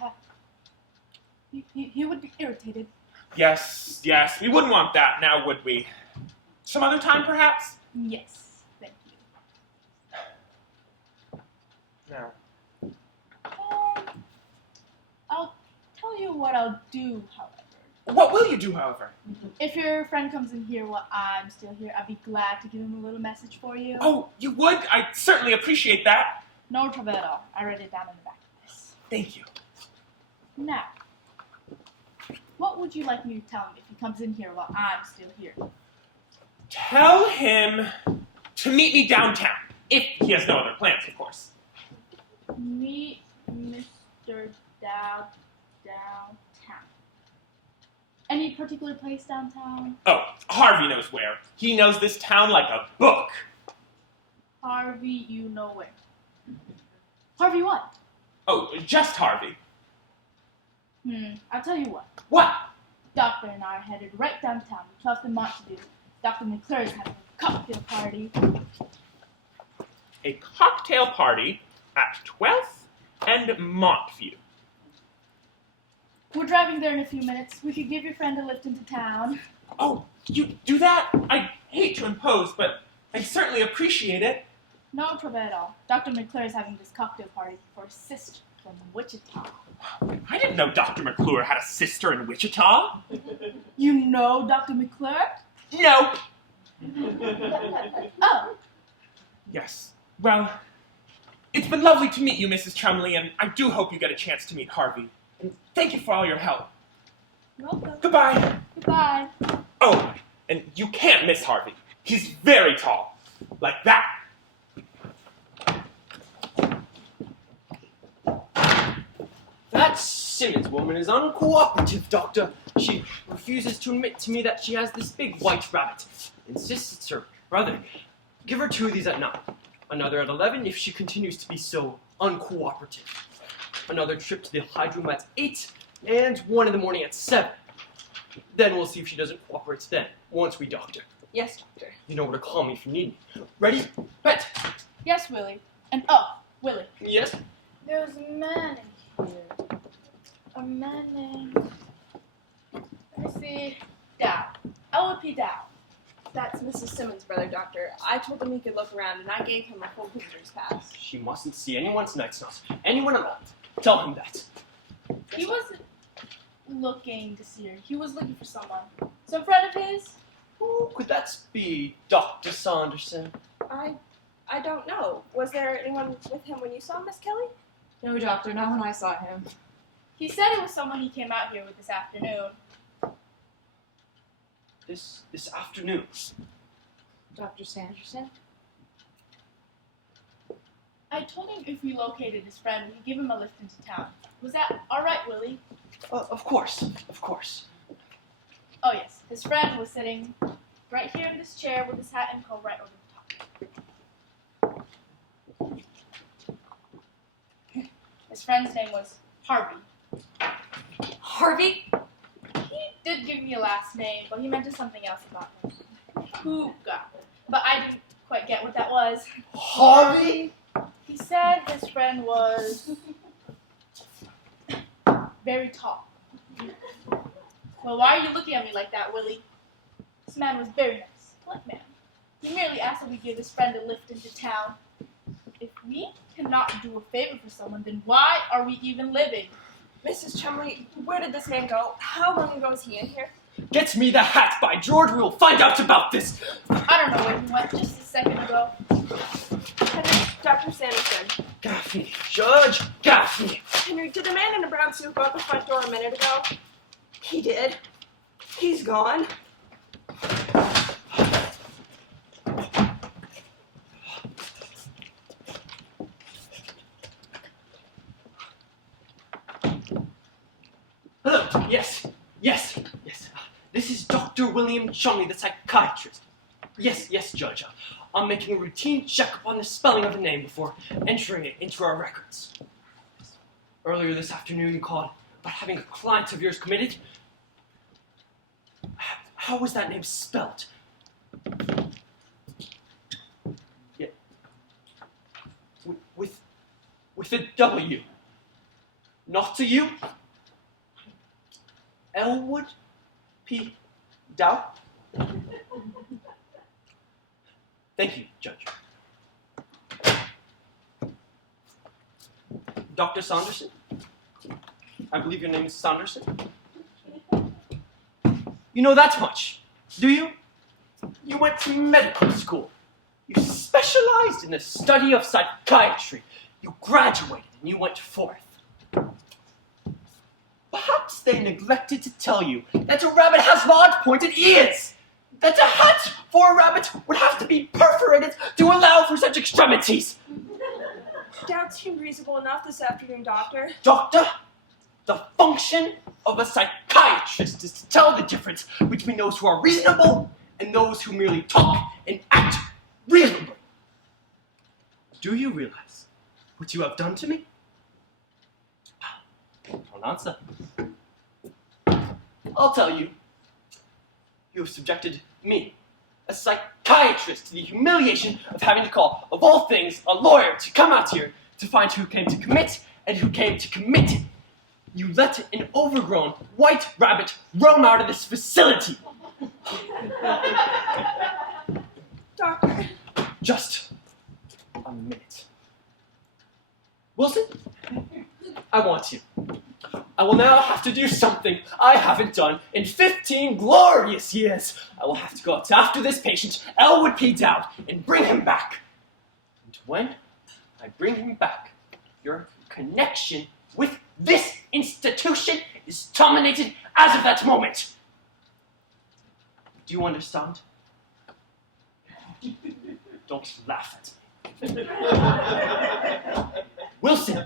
he would be irritated. Yes, we wouldn't want that now, would we? Some other time, perhaps? Yes, thank you. No. I'll tell you what I'll do, however. What will you do, however? If your friend comes in here while I'm still here, I'd be glad to give him a little message for you. Oh, you would? I certainly appreciate that. No trouble at all. I wrote it down in the back of this. Thank you. Now, what would you like me to tell him if he comes in here while I'm still here? Tell him to meet me downtown. If he has no other plans, of course. Meet Mr. Dowd downtown. Any particular place downtown? Oh, Harvey knows where. He knows this town like a book. Harvey, you know where. Harvey what? Oh, just Harvey. I'll tell you what. What? Doctor and I are headed right downtown to 12th and Montague. Dr. McClure is having a cocktail party. A cocktail party at 12th and Montview. We're driving there in a few minutes. We could give your friend a lift into town. Oh, you do that? I hate to impose, but I certainly appreciate it. No trouble at all. Dr. McClure is having this cocktail party for his sister from Wichita. I didn't know Dr. McClure had a sister in Wichita. You know Dr. McClure? No. Oh, Yes. Well, it's been lovely to meet you, Mrs. Chumley, and I do hope you get a chance to meet Harvey. And thank you for all your help. welcome. Goodbye. Goodbye. Oh, and you can't miss Harvey. He's very tall. Like that. That Simmons woman is uncooperative, Doctor. She refuses to admit to me that she has this big white rabbit. Insists it's her brother. Give her 2 of these at 9. Another at 11 if she continues to be so uncooperative. Another trip to the hydroom at 8, and 1 in the morning at 7. Then we'll see if she doesn't cooperate then, once we doctor. Yes, doctor. You know where to call me if you need me. Ready? Bet! Yes, Willie. And Willie. Yes? There's a man in here. A man named, let me see, Dow. L.P. Dow. That That's Mrs. Simmons' brother, Doctor. I told him he could look around, and I gave him a full visitor's pass. She mustn't see anyone tonight, Snot. Anyone at all. Tell him that. He wasn't looking to see her. He was looking for someone. Some friend of his? Who could that be, Dr. Saunderson? I don't know. Was there anyone with him when you saw Miss Kelly? No, doctor, not when I saw him. He said it was someone he came out here with this afternoon. This afternoon. Dr. Sanderson? I told him if we located his friend, we'd give him a lift into town. Was that all right, Willie? Of course. Oh, yes. His friend was sitting right here in this chair with his hat and coat right over the top. His friend's name was Harvey. Harvey? He did give me a last name, but he mentioned something else about him. Puka. But I didn't quite get what that was. Harvey? He said his friend was very tall. Well, why are you looking at me like that, Willie? This man was very nice. What man? He merely asked if we give his friend a lift into town. If we cannot do a favor for someone, then why are we even living? Mrs. Chumley, where did this man go? How long ago was he in here? Get me the hat, by George. We'll find out about this. I don't know where he went just a second ago. Henry, Dr. Sanderson. Gaffney, Judge Gaffney. Henry, did the man in a brown suit go out the front door a minute ago? He did. He's gone. Hello. Yes. This is Dr. William Chumley, the psychiatrist. Yes, Judge. I'm making a routine check upon the spelling of a name before entering it into our records. Earlier this afternoon, you called about having a client of yours committed. How was that name spelled? Yeah. With a W. Not a U. Elwood P. Dow. Thank you, Judge. Dr. Saunderson? I believe your name is Saunderson? You know that much, do you? You went to medical school. You specialized in the study of psychiatry. You graduated and you went forth. Perhaps they neglected to tell you that a rabbit has large pointed ears. That a hat for a rabbit would have to be perforated to allow for such extremities. Doubts seemed reasonable enough this afternoon, Doctor. Doctor, the function of a psychiatrist is to tell the difference between those who are reasonable and those who merely talk and act reasonably. Do you realize what you have done to me? Don't answer. I'll tell you. You have subjected me, a psychiatrist, to the humiliation of having to call, of all things, a lawyer to come out here to find who came to commit and who came to commit it. You let an overgrown white rabbit roam out of this facility. Doctor. Just a minute. Wilson, I want you. I will now have to do something I haven't done in 15 glorious years. I will have to go out after this patient, Elwood P. Dowd, and bring him back. And when I bring him back, your connection with this institution is terminated as of that moment. Do you understand? Don't laugh at me. Wilson,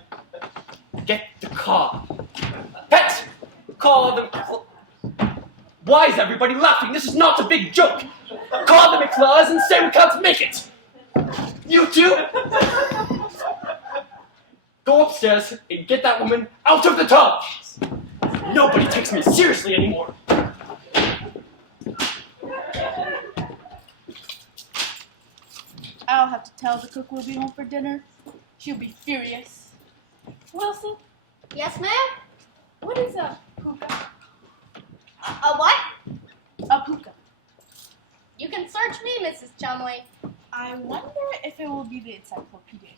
get the car. Pet, call them. Why is everybody laughing? This is not a big joke. Call the McClaws and say we can't make it. You two, go upstairs and get that woman out of the tub. Nobody takes me seriously anymore. I'll have to tell the cook we'll be home for dinner. She'll be furious. Wilson, Yes, ma'am? what is a puka? A what? A puka. You can search Search me, Mrs. Chumley. I wonder if it will be the encyclopedia.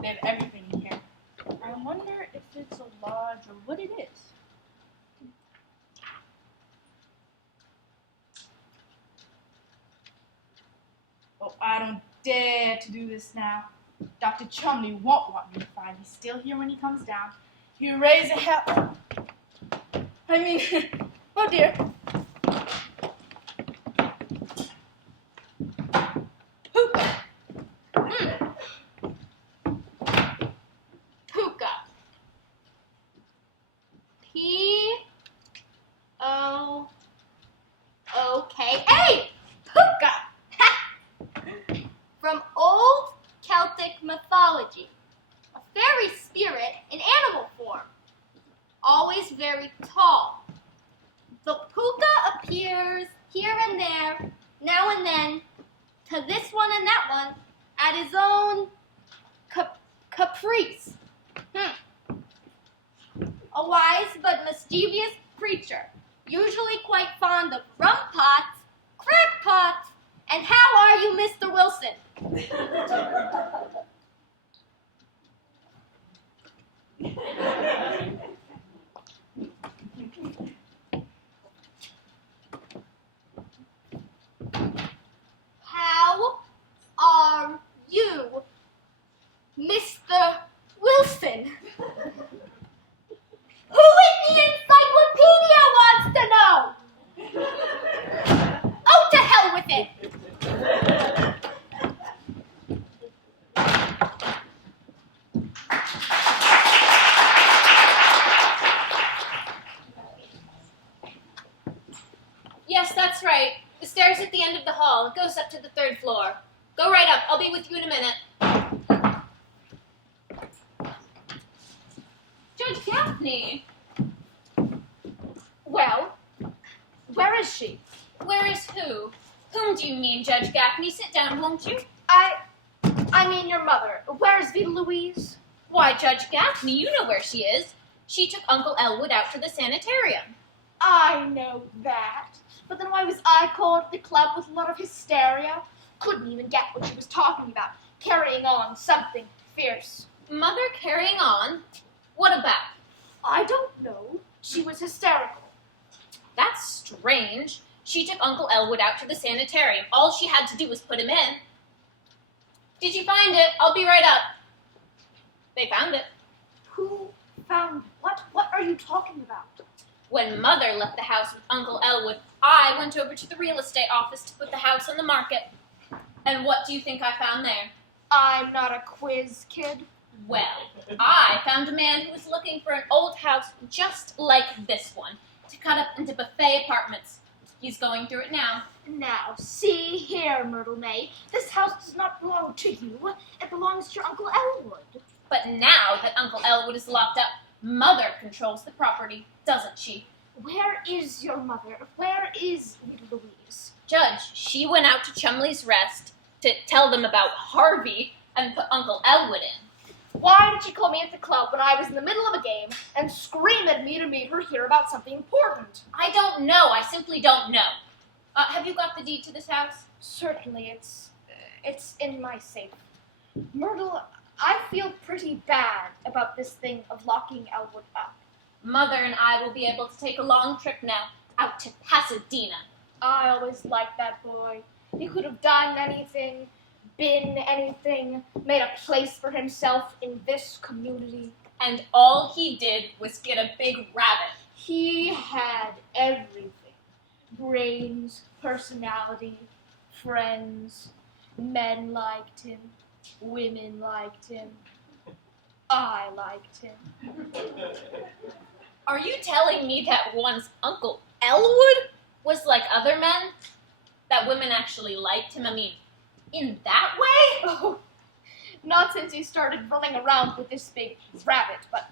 They have everything in here. I wonder if it's a lodge or what it is. Oh, I don't dare to do this now. Dr. Chumley won't want me to find he's still here when he comes down. You raise a hell. I mean, oh dear. Hookah. Puka. P-O-O-K-A. Puka. Ha! From old Celtic mythology. A fairy spirit in animal form. Always very tall. The puka appears here and there, now and then, to this one and that one, at his own caprice. A wise but mischievous creature, usually quite fond of rum pots, crackpots, and how are you, Mr. Wilson? How are you, Mr. Wilson? Who in the encyclopedia wants to know? Oh, to hell with it! Yes, that's right. The stairs at the end of the hall. It goes up to the 3rd floor. Go right up. I'll be with you in a minute. Judge Gaffney. Well, where is she? Where is who? Whom do you mean, Judge Gaffney? Sit down, won't you? I mean your mother. Where's Vita Louise? Why, Judge Gaffney, you know where she is. She took Uncle Elwood out to the sanitarium. I know that. But then why was I called to the club with a lot of hysteria? Couldn't even get what she was talking about. Carrying on something fierce. Mother carrying on? What about? I don't know. She was hysterical. That's strange. She took Uncle Elwood out to the sanitarium. All she had to do was put him in. Did you find it? I'll be right up. They found it. Who found what? What are you talking about? When Mother left the house with Uncle Elwood, I went over to the real estate office to put the house on the market. And what do you think I found there? I'm not a quiz kid. Well, I found a man who was looking for an old house just like this one to cut up into buffet apartments. He's going through it now. Now, see here, Myrtle May. This house does not belong to you. It belongs to your Uncle Elwood. But now that Uncle Elwood is locked up, Mother controls the property, doesn't she? Where is your mother? Where is Vita Louise? Judge, she went out to Chumley's Rest to tell them about Harvey and put Uncle Elwood in. Why did she call me at the club when I was in the middle of a game and scream at me to meet her here about something important? I don't know. I simply don't know. Have you got the deed to this house? Certainly, it's in my safe. Myrtle, I feel pretty bad about this thing of locking Elwood up. Mother and I will be able to take a long trip now out to Pasadena. I always liked that boy. He could have done anything, been anything, made a place for himself in this community. And all he did was get a big rabbit. He had everything. Brains, personality, friends. Men liked him. Women liked him. I liked him. Are you telling me that once Uncle Elwood was like other men? That women actually liked him? I mean, in that way? Oh, not since he started running around with this big rabbit, but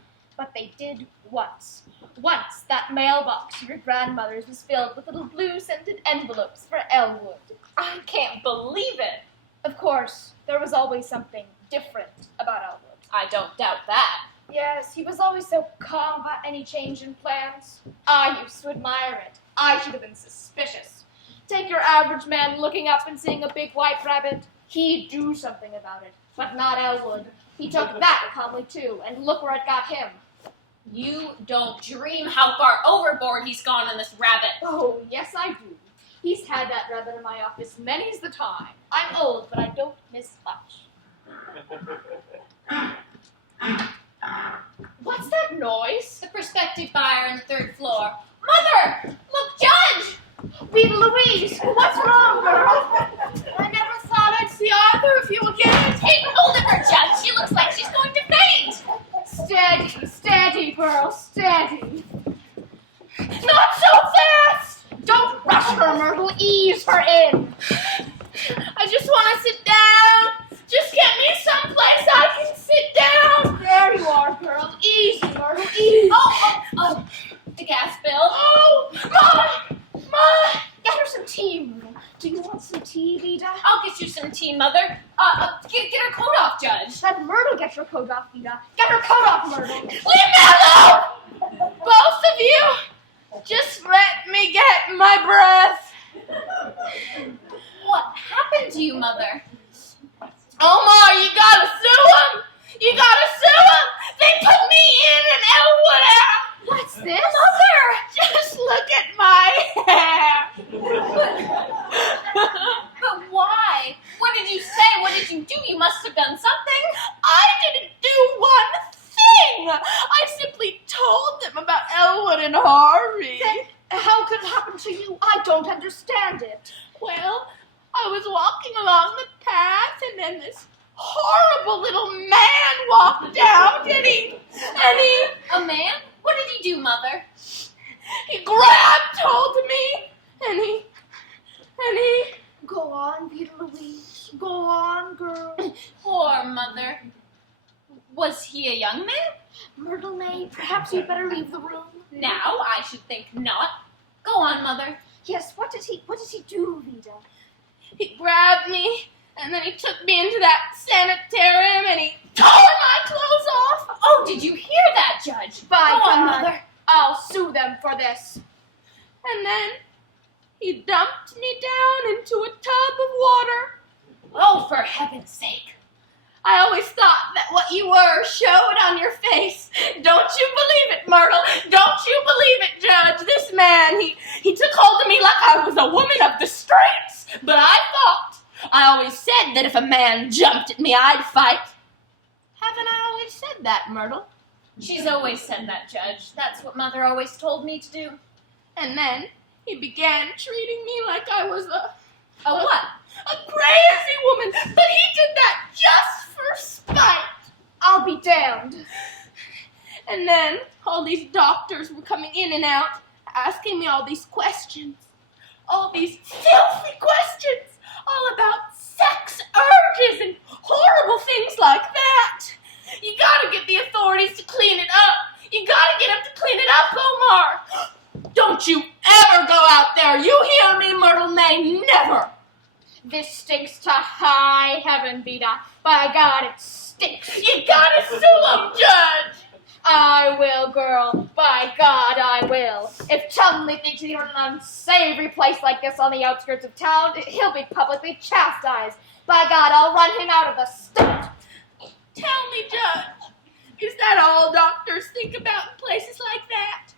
they did once. Once that mailbox of your grandmother's was filled with little blue-scented envelopes for Elwood. I can't believe it. Of course, there was always something different about Elwood. I don't doubt that. Yes, he was always so calm about any change in plans. I used to admire it. I should have been suspicious. Take your average man looking up and seeing a big white rabbit. He'd do something about it, but not Elwood. He took that calmly too, and look where it got him. You don't dream how far overboard he's gone on this rabbit. Oh, yes I do. He's had that rabbit in my office many's the time. I'm old, but I don't miss much. What's that noise? The prospective buyer on the 3rd floor. Mother! Look, Judge! Vita Louise, what's wrong, girl? I never thought I'd see either of you again. Take hold of her, Judge. She looks like she's going to faint. Steady, steady, girl, steady. Not so fast! Don't rush her, Myrtle. Ease her in. I just want to sit down. Just get me someplace I can sit down. There you are, girl. Easy, Myrtle, easy. Oh, the gas bill. Oh, Ma! Get her some tea, Myrtle. Do you want some tea, Vida? I'll get you some tea, Mother. Get her coat off, Judge. Let Myrtle get your coat off, Vida. Get her coat off, Myrtle. Leave me alone! Both of you! Just let me get my breath. What happened to you, Mother? Omar, you gotta sue him! You gotta sue him! They put me in an Elwood out! What's this? Mother! Just look at my hair! But why? What did you say? What did you do? You must have done something. I didn't do one thing! I simply told them about Elwood and Harvey. Then how could it happen to you? I don't understand it. Well, I was walking along the path and then this horrible little man walked out and he A man? What did he do, Mother? grabbed hold of me and he Go on, Vita Louise. Go on, girl. Poor Mother. Was he a young man? Myrtle May, perhaps you'd better leave the room. Now, I should think not. Go on, Mother. Yes, what did he do, Vida? he grabbed me and then he took me into that sanitarium and he tore my clothes off. Oh, did you hear that, Judge? By Go on, God, Mother. I'll sue them for this. And then he dumped me down into a tub of water. Oh, for heaven's sake. I always thought that what you were showed on your face. Don't you believe it, Myrtle? Don't you believe it, Judge? This man, he took hold of me like I was a woman of the streets. But I always said that if a man jumped at me, I'd fight. Haven't I always said that, Myrtle? She's always said that, Judge. That's what Mother always told me to do. And then he began treating me like I was A what? a crazy woman. But he did that just for spite. I'll be damned. And then all these doctors were coming in and out, asking me all these questions. All these filthy questions. All about sex urges and horrible things like that. You gotta get the authorities to clean it up. You gotta get them to clean it up, Omar. Don't you ever go out there. You hear me, Myrtle May? Never. This stinks to high heaven, Vida. By God, it stinks. You gotta sue them, Judge. I will, girl. By God, I will. If Chumley thinks he's in an unsavory place like this on the outskirts of town, he'll be publicly chastised. By God, I'll run him out of the state. Tell me, Judge, is that all doctors think about in places like that?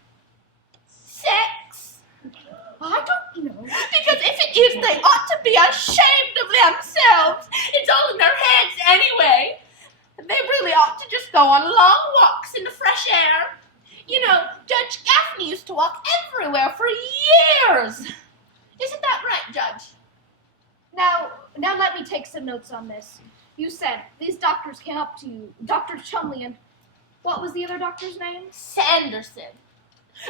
Sex? I don't know. Because if it is, they ought to be ashamed of themselves. It's all in their heads anyway. They really ought to just go on long walks in the fresh air. You know, Judge Gaffney used to walk everywhere for years. Isn't that right, Judge? Now let me take some notes on this. You said these doctors came up to you, Dr. Chumley and what was the other doctor's name? Sanderson.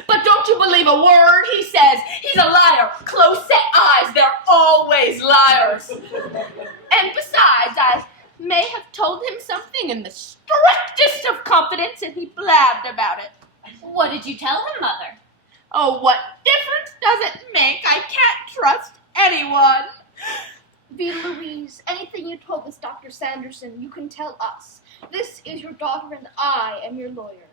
But don't you believe a word he says. He's a liar. Close-set eyes, they're always liars. And besides, I may have told him something in the strictest of confidence and he blabbed about it. What did you tell him, Mother? Oh, what difference does it make? I can't trust anyone. Vita Louise, anything you told this Dr. Sanderson, you can tell us. This is your daughter and I am your lawyer.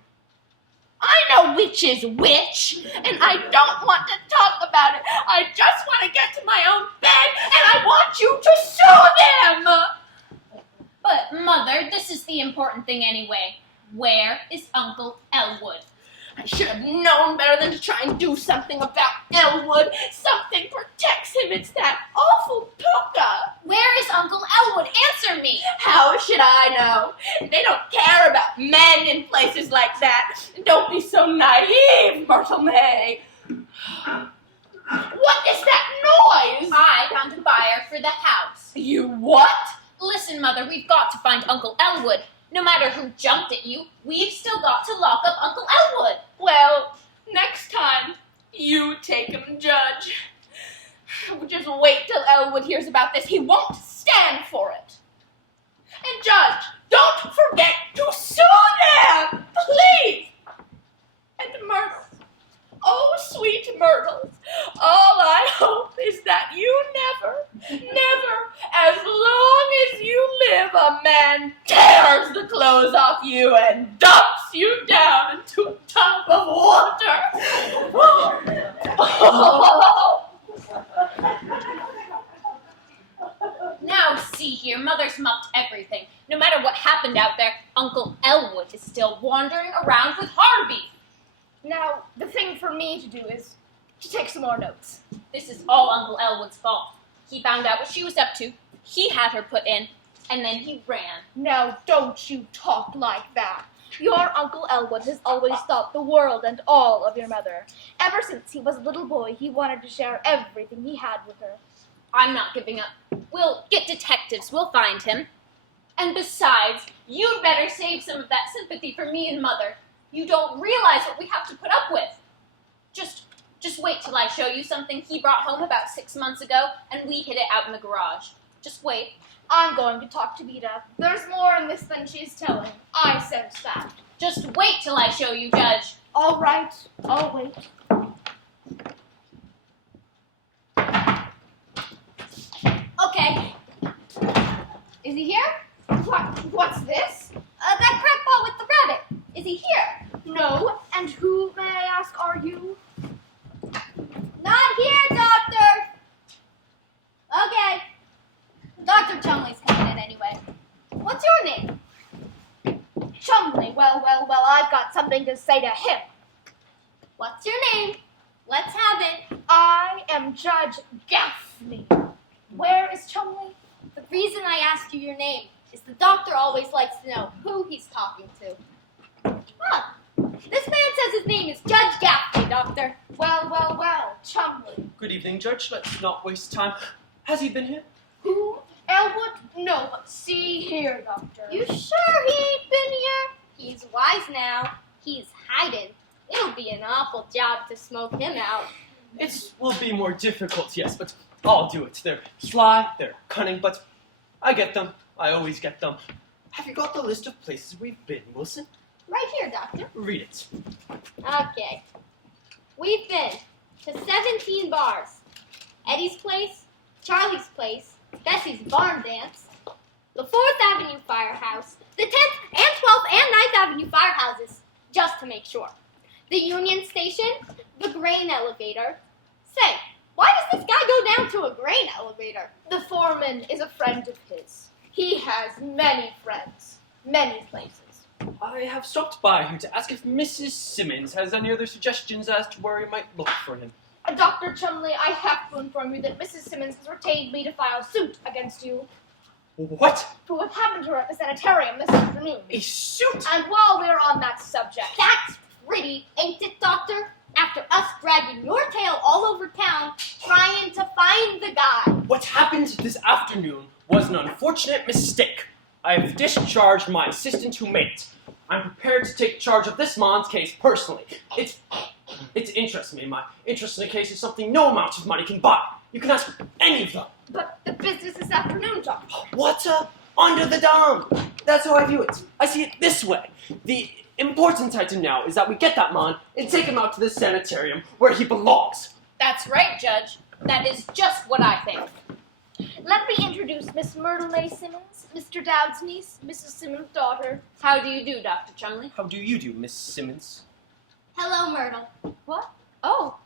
I know which is which, and I don't want to talk about it. I just want to get to my own bed, and I want you to sue them! But, Mother, this is the important thing anyway. Where is Uncle Elwood? I should have known better than to try and do something about Elwood. Something protects him. It's that awful puka. Where is Uncle Elwood? Answer me! How should I know? They don't care about men in places like that. Don't be so naive, Myrtle May. What is that noise? I found a buyer for the house. You what? Listen, Mother, we've got to find Uncle Elwood. No matter who jumped at you, we've still got to lock up Uncle Elwood. Well, next time, you take him, Judge. Just wait till Elwood hears about this. He won't stand for it. And Judge, don't forget to sue them, please. And Myrtle, oh sweet Myrtle, all I hope is that you never, as long as you live, a man tears the clothes off you and dumps you down into a tub of water. Now, see here, Mother's mucked everything. No matter what happened out there, Uncle Elwood is still wandering around with Harvey. Now, the thing for me to do is to take some more notes. This is all Uncle Elwood's fault. He found out what she was up to, he had her put in, and then he ran. Now, don't you talk like that. Your Uncle Elwood has always thought the world and all of your mother. Ever since he was a little boy, he wanted to share everything he had with her. I'm not giving up. We'll get detectives. We'll find him. And besides, you'd better save some of that sympathy for me and Mother. You don't realize what we have to put up with. Just wait till I show you something he brought home about 6 months ago, and we hid it out in the garage. Just wait. I'm going to talk to Vita. There's more in this than she's telling. I sense that. Just wait till I show you, Judge. All right, I'll wait. Okay. Is he here? What's this? That crackpot with the rabbit. Is he here? No. And who, may I ask, are you? Not here, Doctor. Okay. Dr. Chumley's coming in anyway. What's your name? Chumley. Well, I've got something to say to him. What's your name? Let's have it. I am Judge Gaffney. Where is Chumley? The reason I asked you your name is the doctor always likes to know who he's talking to. Huh. This man says his name is Judge Gaffney, Doctor. Well, Chumley. Good evening, Judge. Let's not waste time. Has he been here? Who? Elwood? No, but see here, Doctor. You sure he ain't been here? He's wise now. He's hiding. It'll be an awful job to smoke him out. It will be more difficult, yes, but I'll do it. They're sly, they're cunning, but I get them. I always get them. Have you got the list of places we've been, Wilson? Right here, Doctor. Read it. Okay. We've been to 17 bars. Eddie's Place, Charlie's Place, Bessie's Barn Dance, the 4th Avenue Firehouse, the 10th and 12th and 9th Avenue Firehouses, just to make sure. The Union Station, the grain elevator. Say, why does this guy go down to a grain elevator? The foreman is a friend of his. He has many friends, many places. I have stopped by here to ask if Mrs. Simmons has any other suggestions as to where we might look for him. Dr. Chumley, I have to inform you that Mrs. Simmons has retained me to file suit against you What? for what happened to her at the sanitarium this afternoon. A suit? And while we're on that subject, That's pretty, ain't it, Doctor? After us dragging your tail all over town, trying to find the guy. What happened this afternoon was an unfortunate mistake. I have discharged my assistant who made it. I'm prepared to take charge of this man's case personally. It interests me. My interest in the case is something no amount of money can buy. You can ask any of them. but the business this afternoon, Doctor. What's under the dome? That's how I view it. I see it this way. The important item now is that we get that man and take him out to the sanitarium where he belongs. That's right, Judge. That is just what I think. Let me introduce Miss Myrtle May Simmons, Mr. Dowd's niece, Mrs. Simmons' daughter. How do you do, Dr. Chumley? How do you do, Miss Simmons? Hello, Myrtle. What? Oh.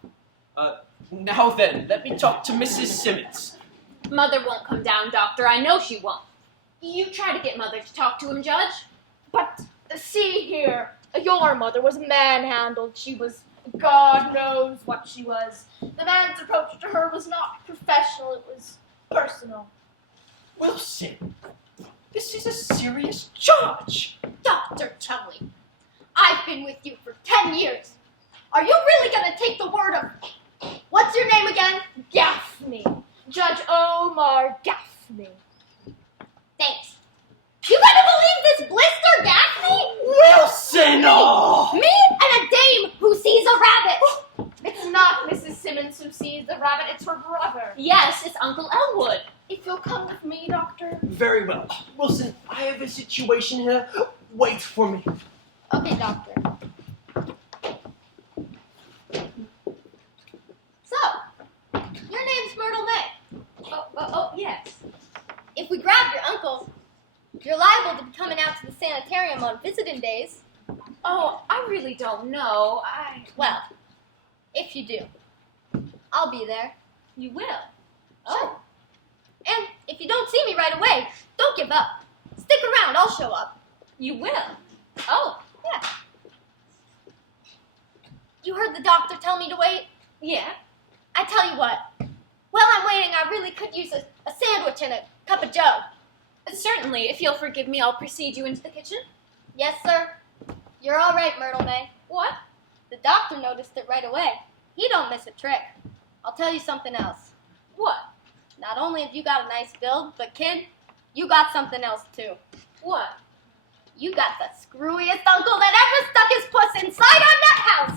Now then, let me talk to Mrs. Simmons. Mother won't come down, Doctor. I know she won't. You try to get Mother to talk to him, Judge. But see here, your mother was manhandled. She was, God knows what she was. The man's approach to her was not professional, it was personal. Wilson, this is a serious charge. Dr. Chumley, I've been with you for 10 years. Are you really going to take the word of, what's your name again? Gaffney. Judge Omar Gaffney. Thanks. You gonna believe this blister Gaffney? Wilson! Oh! Me and a dame who sees a rabbit. It's not Mrs. Simmons who sees the rabbit, it's her brother. Yes, it's Uncle Elwood. If you'll come with me, Doctor. Very well. Wilson, I have a situation here. Wait for me. Okay, Doctor. So, your name's Myrtle May. Oh, yes. If we grab your uncle, you're liable to be coming out to the sanitarium on visiting days. Oh, I really don't know. Well, if you do, I'll be there. You will? Oh. And if you don't see me right away, don't give up. Stick around, I'll show up. You will? Oh, yeah. You heard the doctor tell me to wait? Yeah. I tell you what, while I'm waiting, I really could use a sandwich and a cup of joe. Certainly, if you'll forgive me, I'll precede you into the kitchen. Yes, sir. You're all right, Myrtle May. What? The doctor noticed it right away. He don't miss a trick. I'll tell you something else. What? Not only have you got a nice build, but kid, you got something else too. What? You got the screwiest uncle that ever stuck his puss inside on that house.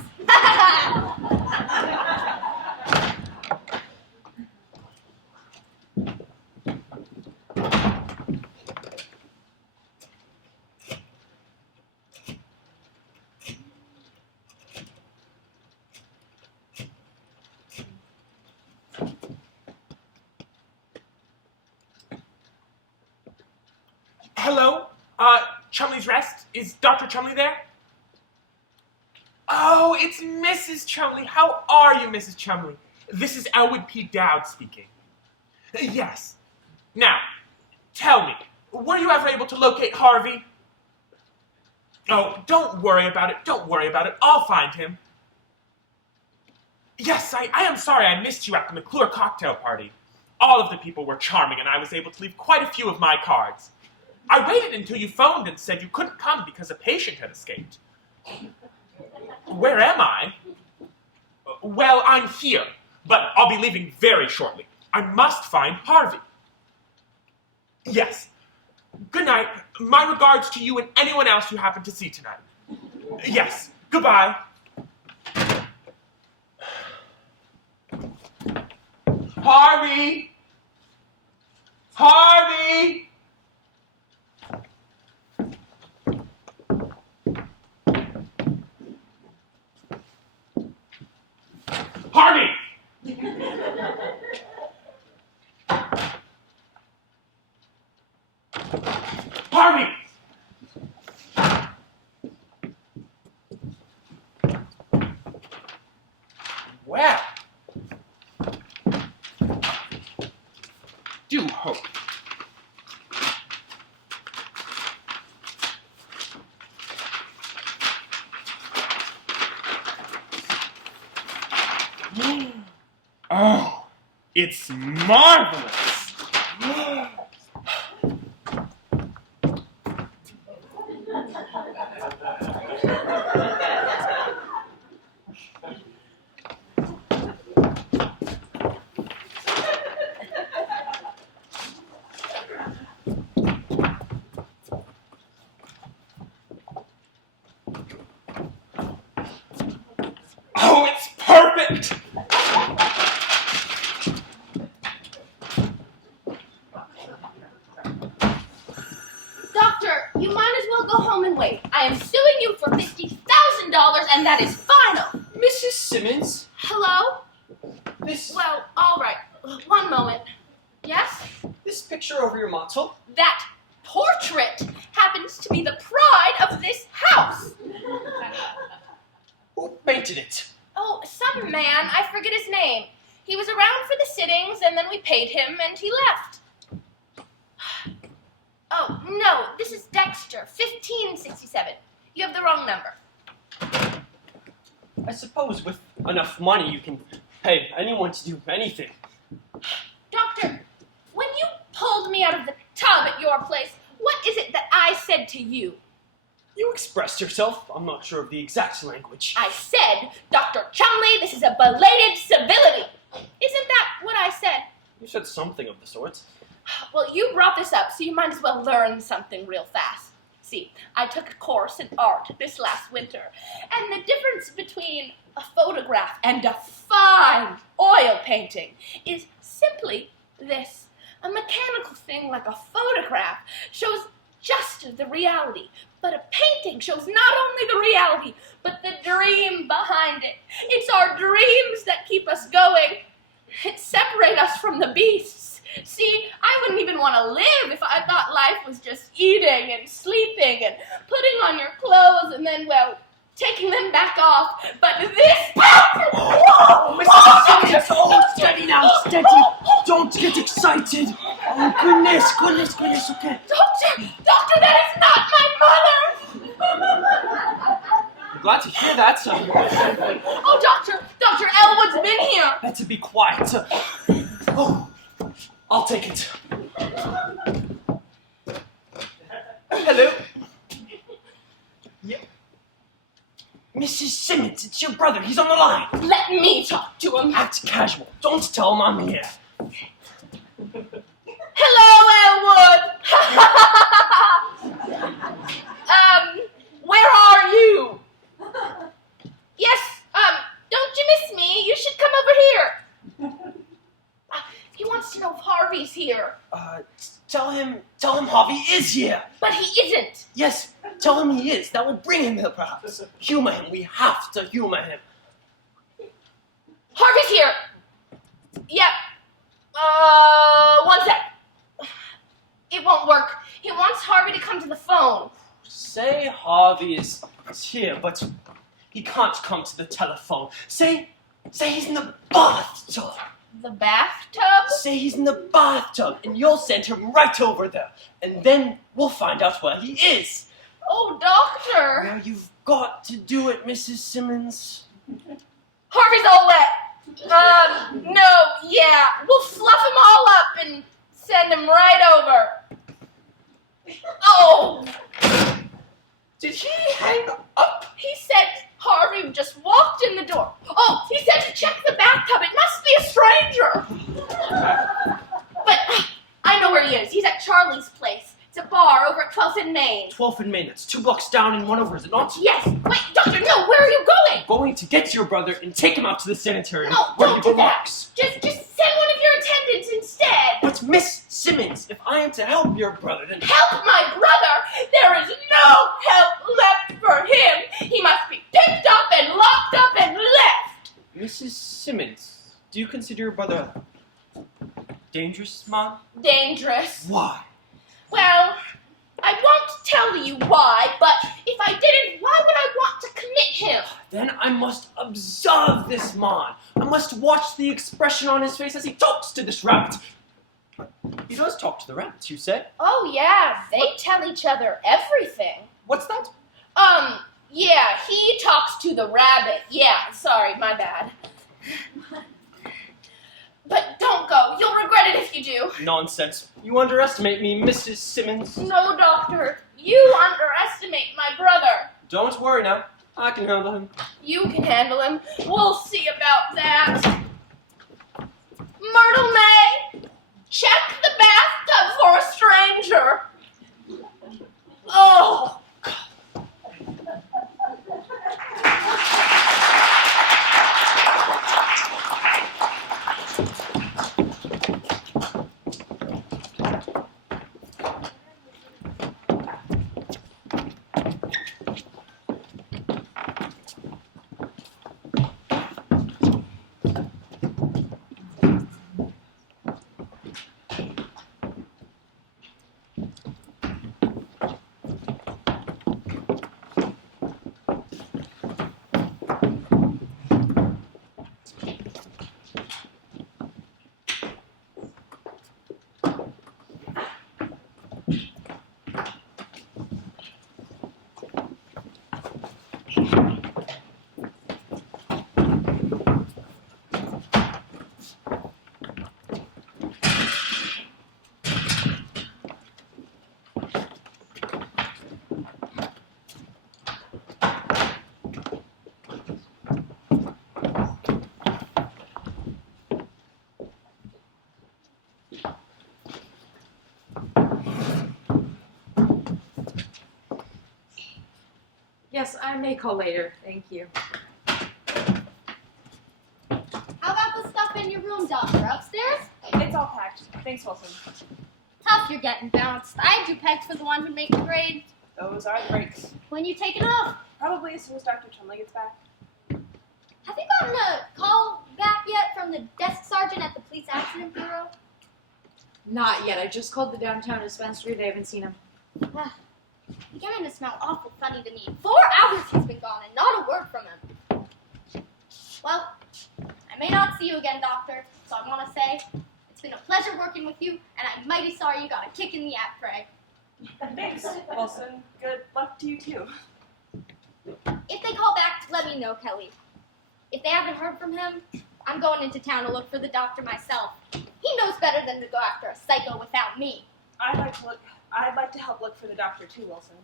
Hello? Chumley's Rest? Is Dr. Chumley there? Oh, it's Mrs. Chumley. How are you, Mrs. Chumley? This is Elwood P. Dowd speaking. Yes. Now, tell me, were you ever able to locate Harvey? Oh, don't worry about it. Don't worry about it. I'll find him. Yes, I am sorry I missed you at the McClure cocktail party. All of the people were charming, and I was able to leave quite a few of my cards. I waited until you phoned and said you couldn't come because a patient had escaped. Where am I? Well, I'm here, but I'll be leaving very shortly. I must find Harvey. Yes. Good night. My regards to you and anyone else you happen to see tonight. Yes. Goodbye. Harvey! Harvey! Harvey! Harvey! Well, do hope. Oh, it's marvelous. Oh, it's perfect. Doctor, you might as well go home and wait. I am suing you for $50,000 and that is final. Mrs. Simmons, Hello? this Well, all right. One moment. Yes? picture over your mantle? That portrait happens to be the pride of this house. Who painted it? Oh, some man, I forget his name. He was around for the sittings, and then we paid him, and he left. Oh, no, this is Dexter, 1567. You have the wrong number. I suppose with enough money you can pay anyone to do anything. Doctor, when you pulled me out of the tub at your place, what is it that I said to you? You expressed yourself. I'm not sure of the exact language. I said, Dr. Chumley, this is a belated civility. Isn't that what I said? You said something of the sort. Well, you brought this up, so you might as well learn something real fast. See, I took a course in art this last winter, and the difference between a photograph and a fine oil painting is simply this. A mechanical thing like a photograph shows just the reality, but a painting shows not only the reality, but the dream behind it. It's our dreams that keep us going. It separates us from the beasts. See, I wouldn't even want to live if I thought life was just eating and sleeping and putting on your clothes and then, well, taking them back off. But this... Oh, Mrs. Simmons! Oh, steady now, steady! Don't get excited! Oh, goodness, okay. Doctor, that is not my mother! I'm glad to hear that, sir. Oh, Dr. Elwood's been here. Better be quiet. Oh, I'll take it. Hello? Yep. Mrs. Simmons, it's your brother. He's on the line. Let me talk to him. Act casual. Don't tell him I'm here. Hello, Elwood. Where are you? Yes, don't you miss me? You should come over here. He wants to know if Harvey's here. Tell him Harvey is here. But he isn't. Yes, tell him he is. That will bring him here, perhaps. Humor him. We have to humor him. Harvey's here. Yep. One sec. It won't work. He wants Harvey to come to the phone. Say Harvey is here, but he can't come to the telephone. Say he's in the bathtub. The bathtub? Say he's in the bathtub, and you'll send him right over there. And then we'll find out where he is. Oh, doctor. Now you've got to do it, Mrs. Simmons. Harvey's all wet. No, yeah. We'll fluff him all up and send him right over. Oh! Did he hang up? He said Harvey just walked in the door. Oh, he said to check the bathtub. It must be a stranger. But I know where he is. He's at Charlie's place. It's a bar over at 12th and Main. 12th and Main. That's 2 blocks down and 1 over, is it not? Yes. Wait, doctor, no. Where are you going? Going to get your brother and take him out to the sanitarium No, where don't he do that. belongs. Just send one of your attendants instead. But Miss Simmons, if I am to help your brother, then Help my brother? There is no help left for him. He must be picked up and locked up and left. Mrs. Simmons, do you consider your brother dangerous, Mom? Dangerous. Why? Well, I won't tell you why, but if I didn't, why would I want to commit him? Then I must observe this man. I must watch the expression on his face as he talks to this rabbit. He does talk to the rabbits, you said? Oh yeah, they tell each other everything. What's that? Yeah, he talks to the rabbit. Yeah, sorry, my bad. But don't go. You'll regret it if you do. Nonsense. You underestimate me, Mrs. Simmons. No, doctor. You underestimate my brother. Don't worry now. I can handle him. You can handle him. We'll see about that. Myrtle May, check the bathtub for a stranger. Oh. I may call later. Thank you. How about the stuff in your room, Doctor? Upstairs? It's all packed. Thanks, Wilson. Tough you're getting bounced. I had you pegged for the one who make the grade. Those are the breaks. When you taking off? Probably as soon as Dr. Chumley gets back. Have you gotten a call back yet from the desk sergeant at the Police Accident Bureau? Not yet. I just called the downtown dispensary. They haven't seen him. Beginning to smell awful funny to me. 4 hours he's been gone and not a word from him. Well, I may not see you again, Doctor, so I want to say it's been a pleasure working with you, and I'm mighty sorry you got a kick in the ass, Craig. Thanks, Wilson. Good luck to you, too. If they call back, let me know, Kelly. If they haven't heard from him, I'm going into town to look for the doctor myself. He knows better than to go after a psycho without me. I'd like to help look for the doctor, too, Wilson.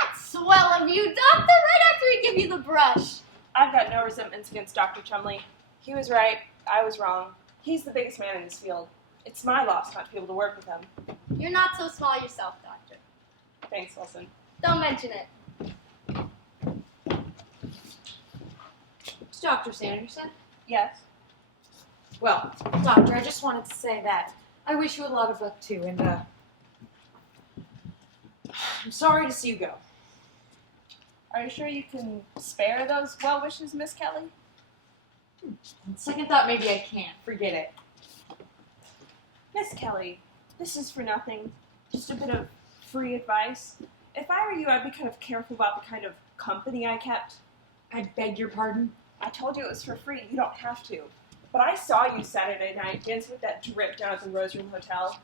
That's swell of you, Doctor, right after he give you the brush. I've got no resentments against Dr. Chumley. He was right. I was wrong. He's the biggest man in this field. It's my loss not to be able to work with him. You're not so small yourself, Doctor. Thanks, Wilson. Don't mention it. It's Dr. Sanderson. Yes? Well, Doctor, I just wanted to say that I wish you a lot of luck, too, and, I'm sorry to see you go. Are you sure you can spare those well wishes, Miss Kelly? On second thought, maybe I can't. Forget it. Miss Kelly, this is for nothing. Just a bit of free advice. If I were you, I'd be kind of careful about the kind of company I kept. I beg your pardon? I told you it was for free. You don't have to. But I saw you Saturday night dancing with that drip down at the Rose Room Hotel.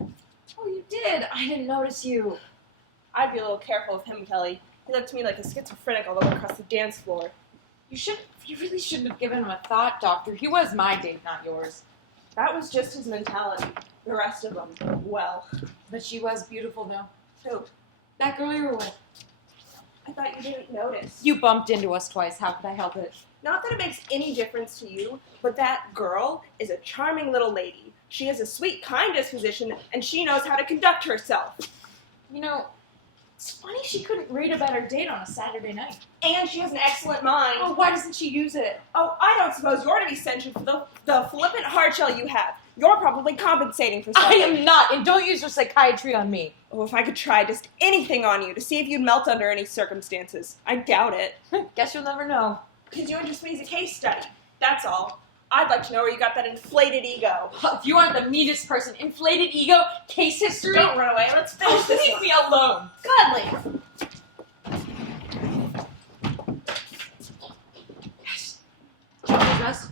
Oh, you did? I didn't notice you. I'd be a little careful of him, Kelly. He looked to me like a schizophrenic all the way across the dance floor. You really shouldn't have given him a thought, Doctor. He was my date, not yours. That was just his mentality. The rest of them, well. But she was beautiful, though. Who? That girl you were with. I thought you didn't notice. You bumped into us twice. How could I help it? Not that it makes any difference to you, but that girl is a charming little lady. She has a sweet, kind disposition, and she knows how to conduct herself. You know, it's funny she couldn't read a better date on a Saturday night. And she has an excellent mind. Oh, why doesn't she use it? Oh, I don't suppose you're to be censured for the flippant hardshell you have. You're probably compensating for something. I am not, and don't use your psychiatry on me. Oh, if I could try just anything on you to see if you'd melt under any circumstances. I doubt it. Guess you'll never know. Because you interest me as a case study. That's all. I'd like to know where you got that inflated ego. If you aren't the meanest person, inflated ego, case history. Don't run away. Let's finish this Leave one. me alone. Gladly. Yes. Johnny dress.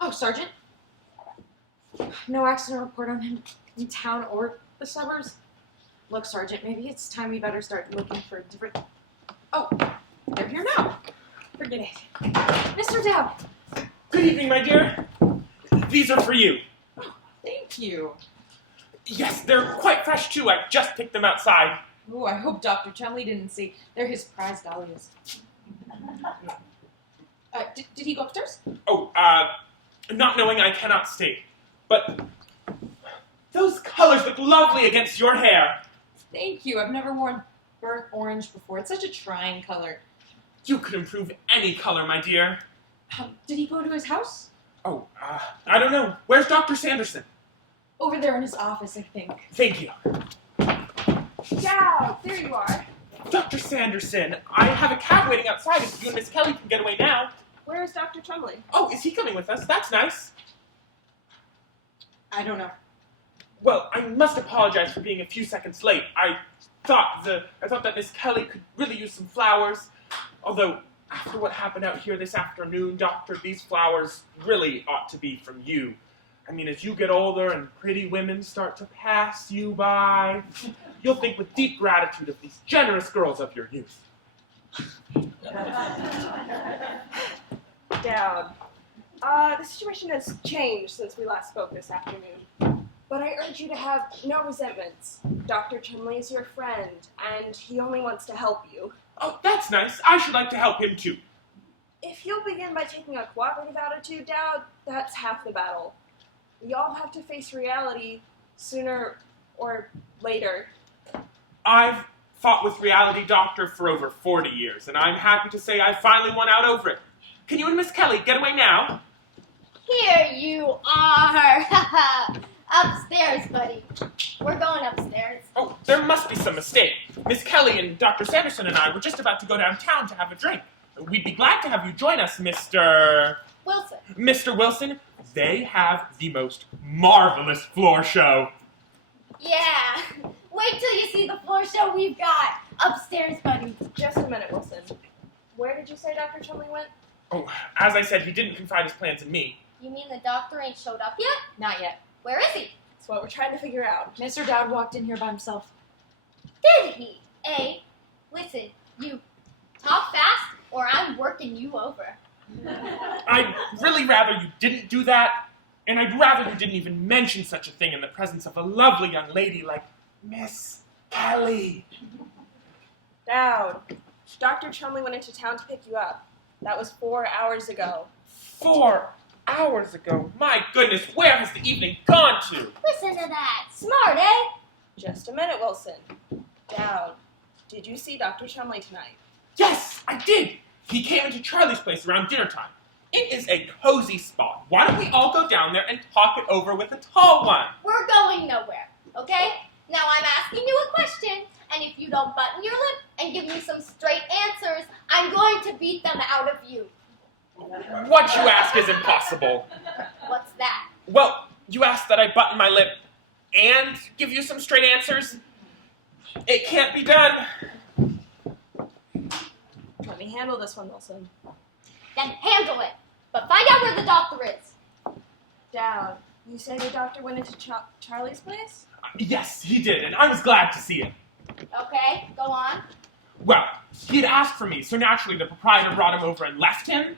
Oh, Sergeant. No accident report on him in town or the suburbs. Look, Sergeant, maybe it's time we better start looking for a different... Oh, they're here now. Forget it. Mr. Dowd. Good evening, my dear. These are for you. Thank you. Yes, they're quite fresh, too. I just picked them outside. Oh, I hope Dr. Chumley didn't see. They're his prize dahlias. Did he go upstairs? Oh, not knowing I cannot state. But those colors look lovely against your hair. Thank you. I've never worn burnt orange before. It's such a trying color. You could improve any color, my dear. Did he go to his house? Oh, I don't know. Where's Dr. Sanderson? Over there in his office, I think. Thank you. Yeah, there you are. Dr. Sanderson, I have a cab waiting outside if you and Miss Kelly can get away now. Where is Dr. Chumley? Oh, is he coming with us? That's nice. I don't know. Well, I must apologize for being a few seconds late. I thought that Miss Kelly could really use some flowers. Although, after what happened out here this afternoon, Doctor, these flowers really ought to be from you. I mean, as you get older and pretty women start to pass you by, you'll think with deep gratitude of these generous girls of your youth. Down. The situation has changed since we last spoke this afternoon. But I urge you to have no resentments. Dr. Chumley is your friend, and he only wants to help you. Oh, that's nice. I should like to help him, too. If you'll begin by taking a cooperative attitude, Dowd, that's half the battle. We all have to face reality sooner or later. I've fought with Reality Doctor for over 40 years, and I'm happy to say I finally won out over it. Can you and Miss Kelly get away now? Here you are. Upstairs, buddy. We're going upstairs. Oh, there must be some mistake. Miss Kelly and Dr. Sanderson and I were just about to go downtown to have a drink. We'd be glad to have you join us, Mr. Wilson. Mr. Wilson. They have the most marvelous floor show. Yeah. Wait till you see the floor show we've got. Upstairs, buddy. Just a minute, Wilson. Where did you say Dr. Chumley went? Oh, as I said, he didn't confide his plans in me. You mean the doctor ain't showed up yet? Not yet. Where is he? That's what we're trying to figure out. Mr. Dowd walked in here by himself. Did he? Eh? Listen, you talk fast or I'm working you over. I'd really rather you didn't do that, and I'd rather you didn't even mention such a thing in the presence of a lovely young lady like Miss Kelly. Dowd, Dr. Chumley went into town to pick you up. That was 4 hours ago. 4 hours ago. My goodness, where has the evening gone to? Listen to that. Smart, eh? Just a minute, Wilson. Dowd, did you see Dr. Chumley tonight? Yes, I did. He came into Charlie's place around dinner time. It is a cozy spot. Why don't we all go down there and talk it over with a tall one? We're going nowhere, okay? Now I'm asking you a question, and if you don't button your lip and give me some straight answers, I'm going to beat them out of you. What you ask is impossible. What's that? Well, you asked that I button my lip and give you some straight answers. It can't be done. Let me handle this one, Wilson. Then handle it. But find out where the doctor is. Dowd, you say the doctor went into Charlie's place? Yes, he did, and I was glad to see him. Okay, go on. Well, he had asked for me, so naturally the proprietor brought him over and left him.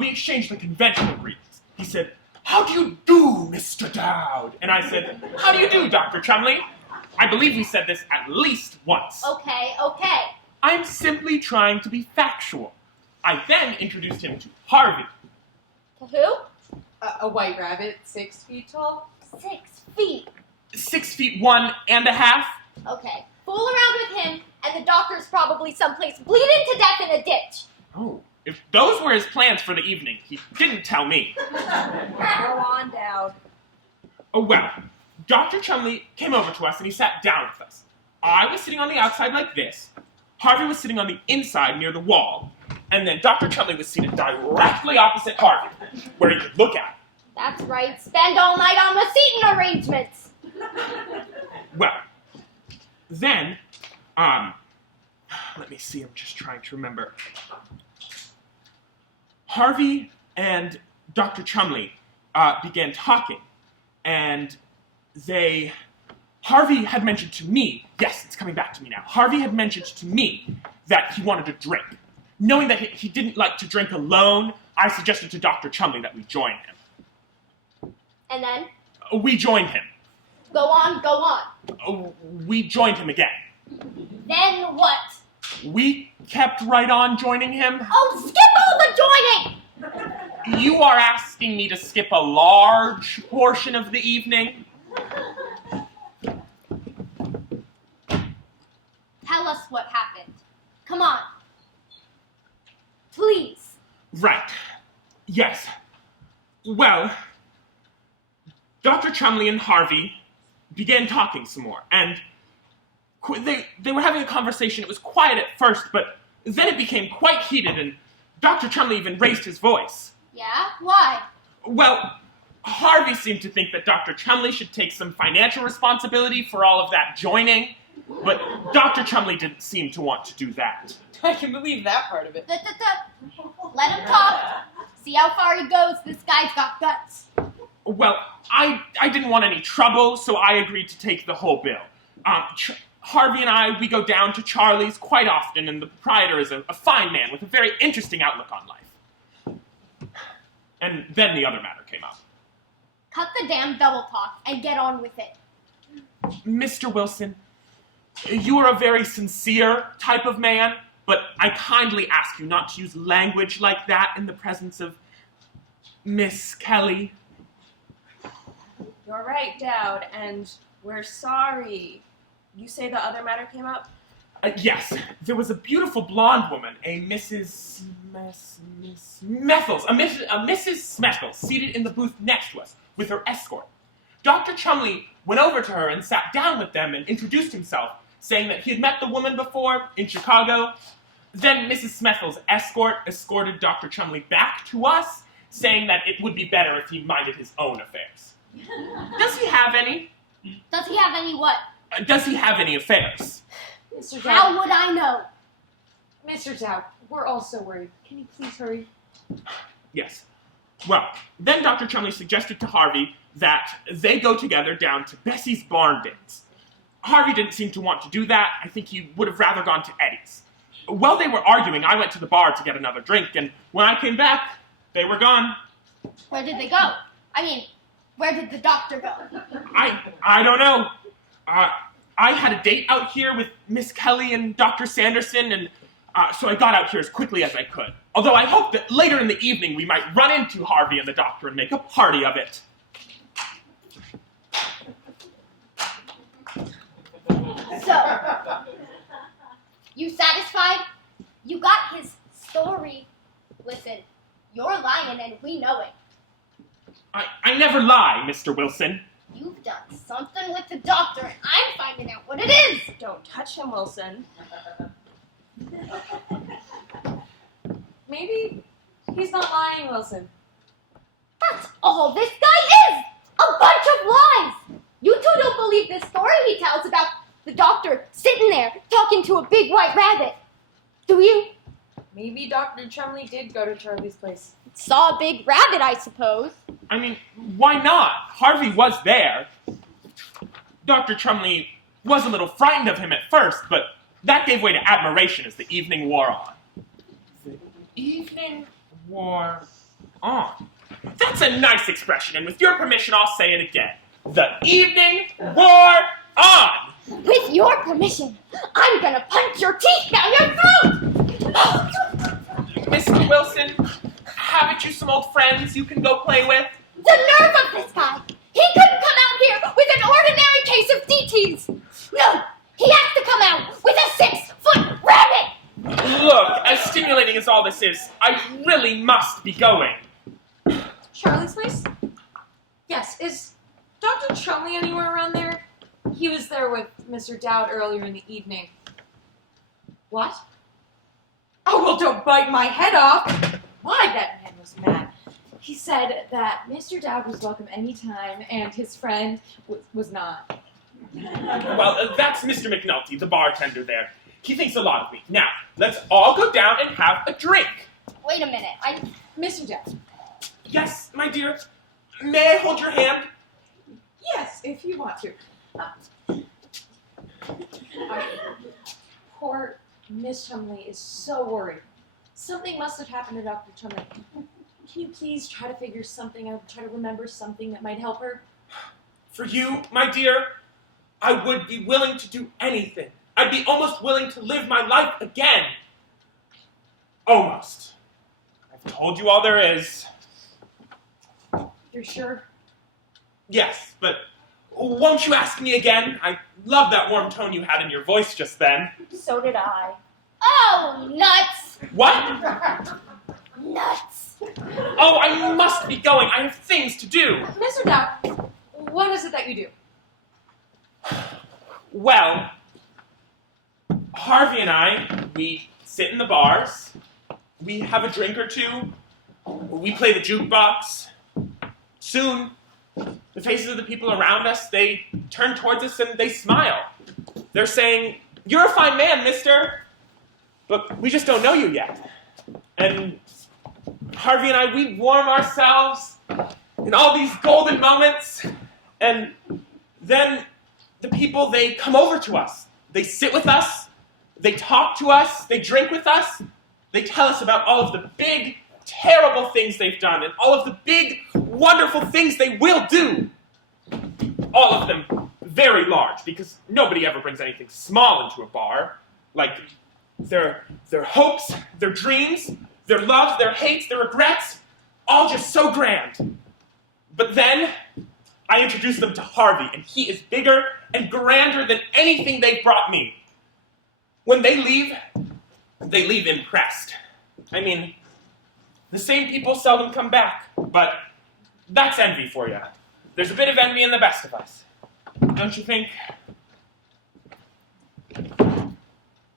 We exchanged the conventional greetings. He said, "How do you do, Mr. Dowd?" And I said, "How do you do, Dr. Chumley?" I believe we said this at least once. Okay. I'm simply trying to be factual. I then introduced him to Harvey. To who? A white rabbit, 6 feet tall. 6 feet. 6'1.5". Okay. Fool around with him, and the doctor's probably someplace bleeding to death in a ditch. Oh, if those were his plans for the evening, he didn't tell me. Go on, Dowd. Oh, well, Dr. Chumley came over to us and he sat down with us. I was sitting on the outside like this. Harvey was sitting on the inside near the wall. And then Dr. Chumley was seated directly opposite Harvey, where he could look out. That's right. Spend all night on the seating arrangements. Well, then, let me see, I'm just trying to remember. Harvey and Dr. Chumley began talking, and Harvey had mentioned to me, yes, it's coming back to me now. Harvey had mentioned to me that he wanted to drink. Knowing that he didn't like to drink alone, I suggested to Dr. Chumley that we join him. And then? We joined him. Go on. We joined him again. Then what? We kept right on joining him. Oh, skip all the joining! You are asking me to skip a large portion of the evening? Tell us what happened. Come on. Please. Right. Yes. Well, Dr. Chumley and Harvey began talking some more, and they were having a conversation. It was quiet at first, but then it became quite heated, and Dr. Chumley even raised his voice. Yeah? Why? Well, Harvey seemed to think that Dr. Chumley should take some financial responsibility for all of that joining, but Dr. Chumley didn't seem to want to do that. I can believe that part of it. Let him talk. See how far he goes. This guy's got guts. Well, I didn't want any trouble, so I agreed to take the whole bill. Harvey and I, we go down to Charlie's quite often, and the proprietor is a fine man with a very interesting outlook on life. And then the other matter came up. Cut the damn double talk and get on with it. Mr. Wilson, you are a very sincere type of man, but I kindly ask you not to use language like that in the presence of Miss Kelly. You're right, Dowd, and we're sorry. You say the other matter came up? Yes, there was a beautiful blonde woman, a Mrs. Smethels, a Mrs. Smethels, seated in the booth next to us with her escort. Dr. Chumley went over to her and sat down with them and introduced himself, saying that he had met the woman before in Chicago. Then Mrs. Smethels' escorted Dr. Chumley back to us, saying that it would be better if he minded his own affairs. Does he have any? Does he have any what? Does he have any affairs? Mr. How Dowd, would I know? Mr. Dowd, we're all so worried. Can you please hurry? Yes. Well, then Dr. Chumley suggested to Harvey that they go together down to Bessie's barn dance. Harvey didn't seem to want to do that. I think he would have rather gone to Eddie's. While they were arguing, I went to the bar to get another drink, and when I came back, they were gone. Where did they go? I mean, where did the doctor go? I don't know. I had a date out here with Miss Kelly and Dr. Sanderson, and so I got out here as quickly as I could. Although I hope that later in the evening we might run into Harvey and the doctor and make a party of it. So, you satisfied? You got his story. Listen, you're lying and we know it. I never lie, Mr. Wilson. You've done something with the doctor and I'm finding out what it is. Don't touch him, Wilson. Maybe he's not lying, Wilson. That's all this guy is! A bunch of lies! You two don't believe this story he tells about the doctor sitting there talking to a big white rabbit. Do you? Maybe Dr. Chumley did go to Charlie's place. Saw a big rabbit, I suppose. I mean, why not? Harvey was there. Dr. Chumley was a little frightened of him at first, but that gave way to admiration as the evening wore on. The evening wore on. That's a nice expression, and with your permission, I'll say it again. The evening wore on. With your permission, I'm gonna punch your teeth down your throat! Mr. Wilson, haven't you some old friends you can go play with? The nerve of this guy! He couldn't come out here with an ordinary case of DTs! No! He has to come out with a 6-foot rabbit! Look, as stimulating as all this is, I really must be going. Charlie's place? Yes. Is Dr. Chumley anywhere around there? He was there with Mr. Dowd earlier in the evening. What? Oh, well, don't bite my head off! Why, that man was mad. He said that Mr. Dowd was welcome anytime, and his friend was not. Well, that's Mr. McNulty, the bartender there. He thinks a lot of me. Now, let's all go down and have a drink. Wait a minute, Mr. Dowd. Yes, my dear. May I hold your hand? Yes, if you want to. Poor Miss Chumley is so worried. Something must have happened to Dr. Chumley. Can you please try to figure something out, try to remember something that might help her? For you, my dear, I would be willing to do anything. I'd be almost willing to live my life again. Almost. I've told you all there is. You're sure? Yes, but won't you ask me again? I love that warm tone you had in your voice just then. So did I. Oh, nuts! What? Nuts! Oh, I must be going. I have things to do. Mr. Dowd, what is it that you do? Well, Harvey and I, we sit in the bars, we have a drink or two, we play the jukebox. Soon, the faces of the people around us, they turn towards us and they smile. They're saying, "You're a fine man, mister, but we just don't know you yet." And Harvey and I, we warm ourselves in all these golden moments, and then the people, they come over to us. They sit with us, they talk to us, they drink with us, they tell us about all of the big, terrible things they've done and all of the big, wonderful things they will do. All of them very large, because nobody ever brings anything small into a bar. Like their hopes, their dreams, their loves, their hates, their regrets, all just so grand. But then I introduce them to Harvey, and he is bigger and grander than anything they've brought me. When they leave impressed. I mean, the same people seldom come back, but that's envy for you. There's a bit of envy in the best of us. Don't you think?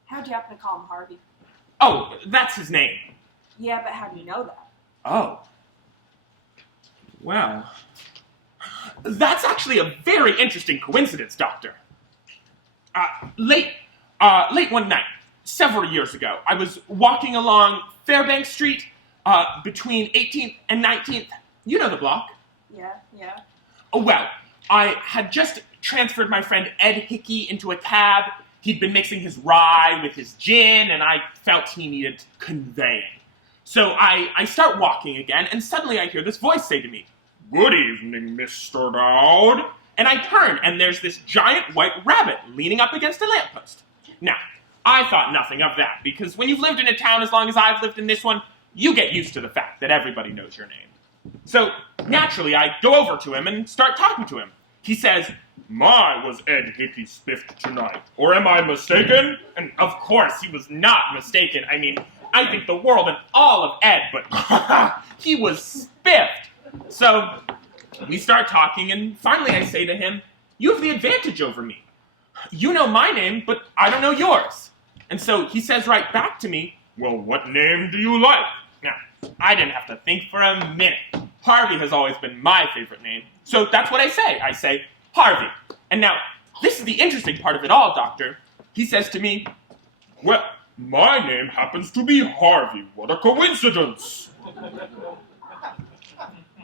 How'd you happen to call him Harvey? Oh, that's his name. Yeah, but how do you know that? Oh. Well, that's actually a very interesting coincidence, Doctor. Late one night, several years ago, I was walking along Fairbank Street between 18th and 19th. You know the block. Yeah. Oh, well, I had just transferred my friend Ed Hickey into a cab. He'd been mixing his rye with his gin, and I felt he needed conveying. So I start walking again, and suddenly I hear this voice say to me, "Good evening, Mr. Dowd." And I turn, and there's this giant white rabbit leaning up against a lamppost. Now, I thought nothing of that, because when you've lived in a town as long as I've lived in this one, you get used to the fact that everybody knows your name. So, naturally, I go over to him and start talking to him. He says, "My, was Ed Hickey spiffed tonight, or am I mistaken?" And of course, he was not mistaken. I mean, I think the world and all of Ed, but he was spiffed. So, we start talking, and finally I say to him, "You have the advantage over me. You know my name, but I don't know yours." And so he says right back to me, "Well, what name do you like?" Now, I didn't have to think for a minute. Harvey has always been my favorite name. So that's what I say. I say, "Harvey." And now, this is the interesting part of it all, Doctor. He says to me, "Well, my name happens to be Harvey. What a coincidence."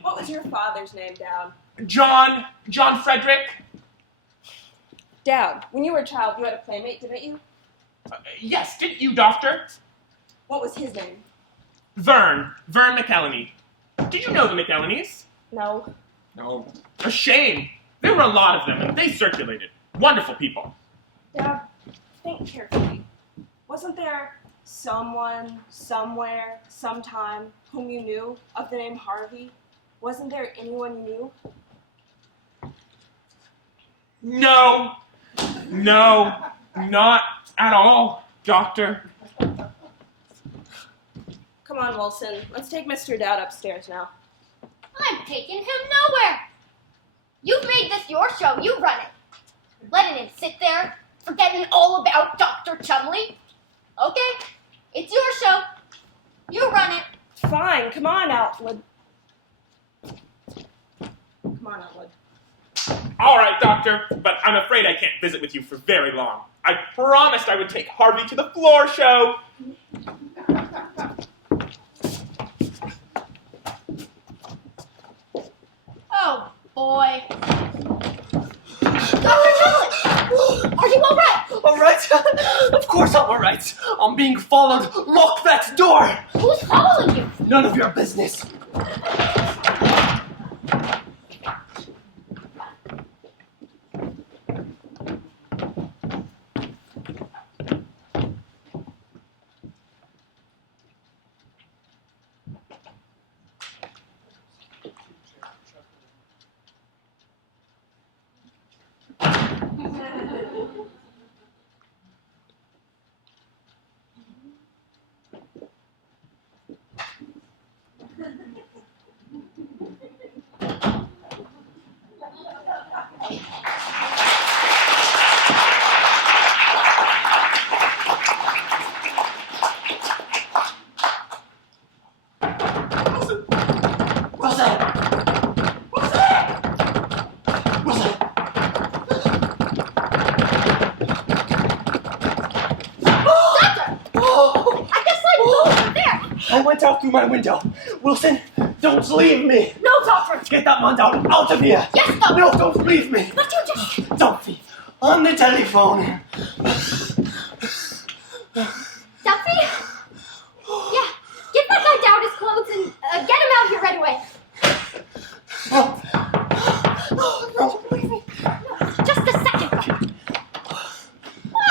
What was your father's name, Dowd? John Frederick. Dowd, when you were a child, you had a playmate, didn't you? Yes, didn't you, Doctor? What was his name? Vern McElhenney. Did you know the McElhenneys? No. No. A shame. There were a lot of them, and they circulated. Wonderful people. Dowd, think carefully. Wasn't there someone, somewhere, sometime, whom you knew of the name Harvey? Wasn't there anyone you knew? No, not at all, Doctor. Come on, Wilson. Let's take Mr. Dowd upstairs now. I'm taking him nowhere. You've made this your show. You run it. Letting him sit there, forgetting all about Dr. Chumley. Okay, it's your show. You run it. Fine. Come on, Outwood. All right, Doctor, but I'm afraid I can't visit with you for very long. I promised I would take Harvey to the floor show. Oh, boy. Dr. Chumley, are you all right? All right? Of course I'm all right. I'm being followed. Lock that door. Who's following you? None of your business. I went out through my window. Wilson, don't leave me. No, Doctor. Get that man down out of here. Yes, Doctor. No, don't leave me. But you just... Dumpy, on the telephone. Dumpy? Yeah, get that guy down his clothes and get him out here right away. Don't leave me. Just a second, Doctor.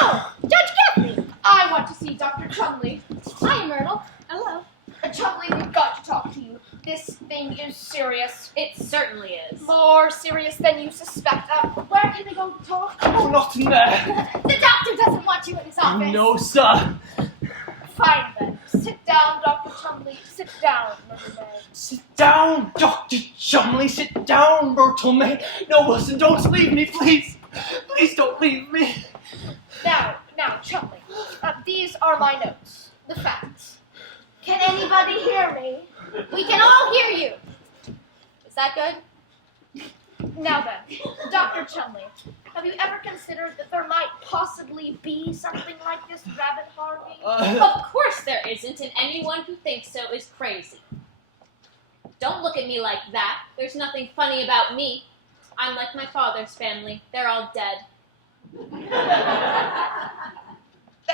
Oh, Judge Gaffney. I want to see Dr. Chumley. Hi, Myrtle. Hello. Chumley, we've got to talk to you. This thing is serious. It certainly is. More serious than you suspect. Where can they go to talk? Oh, not in there. The doctor doesn't want you in his office. No, sir. Fine then. Sit down, Dr. Chumley. Sit down, Mother May. Sit down, Dr. Chumley. Sit down, Myrtle May. No, Wilson, don't leave me, please. Please don't leave me. Now, Chumley. These are my notes. The facts. Can anybody hear me? We can all hear you. Is that good? Now then, Dr. Chumley, have you ever considered that there might possibly be something like this rabbit Harvey? Of course there isn't, and anyone who thinks so is crazy. Don't look at me like that. There's nothing funny about me. I'm like my father's family. They're all dead.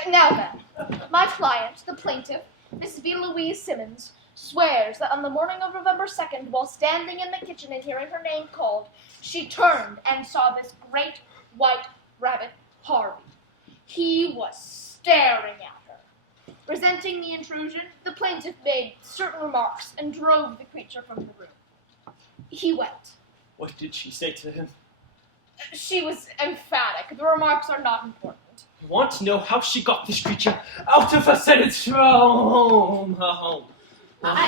Now then, my client, the plaintiff, Miss V. Louise Simmons, swears that on the morning of November 2nd, while standing in the kitchen and hearing her name called, she turned and saw this great white rabbit, Harvey. He was staring at her. Resenting the intrusion, the plaintiff made certain remarks and drove the creature from the room. He went. What did she say to him? She was emphatic. The remarks are not important. I want to know how she got this creature out of her sentence home. I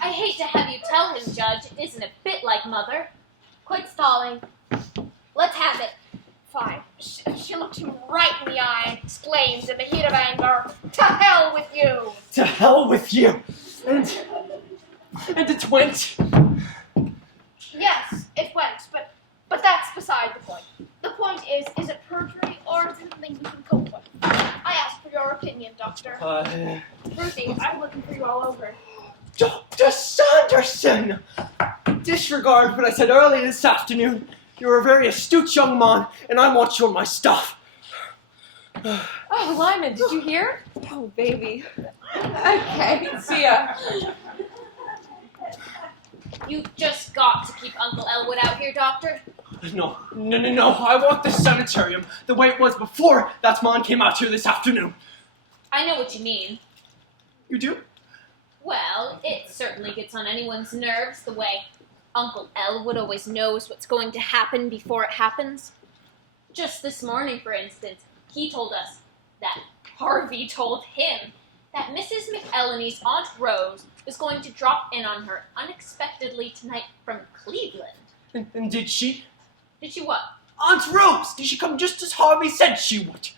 hate to have you tell him, Judge. It isn't a bit like Mother. Quit stalling. Let's have it. Fine. She looked him right in the eye and exclaimed in the heat of anger, "To hell with you!" To hell with you. And it went. Yes, it went, but that's beside the point. The point is it perjury or is it something we can cope with? I ask for your opinion, Doctor. Ruthie, I'm looking for you all over. Dr. Sanderson! Disregard what I said earlier this afternoon. You're a very astute young man, and I want you on my staff. Oh, Lyman, did you hear? Oh, baby. Okay, see ya. You've just got to keep Uncle Elwood out here, Doctor. No. I want this sanitarium the way it was before that man came out here this afternoon. I know what you mean. You do? Well, it certainly gets on anyone's nerves the way Uncle Elwood always knows what's going to happen before it happens. Just this morning, for instance, he told us that Harvey told him that Mrs. McElhenney's Aunt Rose was going to drop in on her unexpectedly tonight from Cleveland. And did she? Did she what? Aunt Rose! Did she come just as Harvey said she would?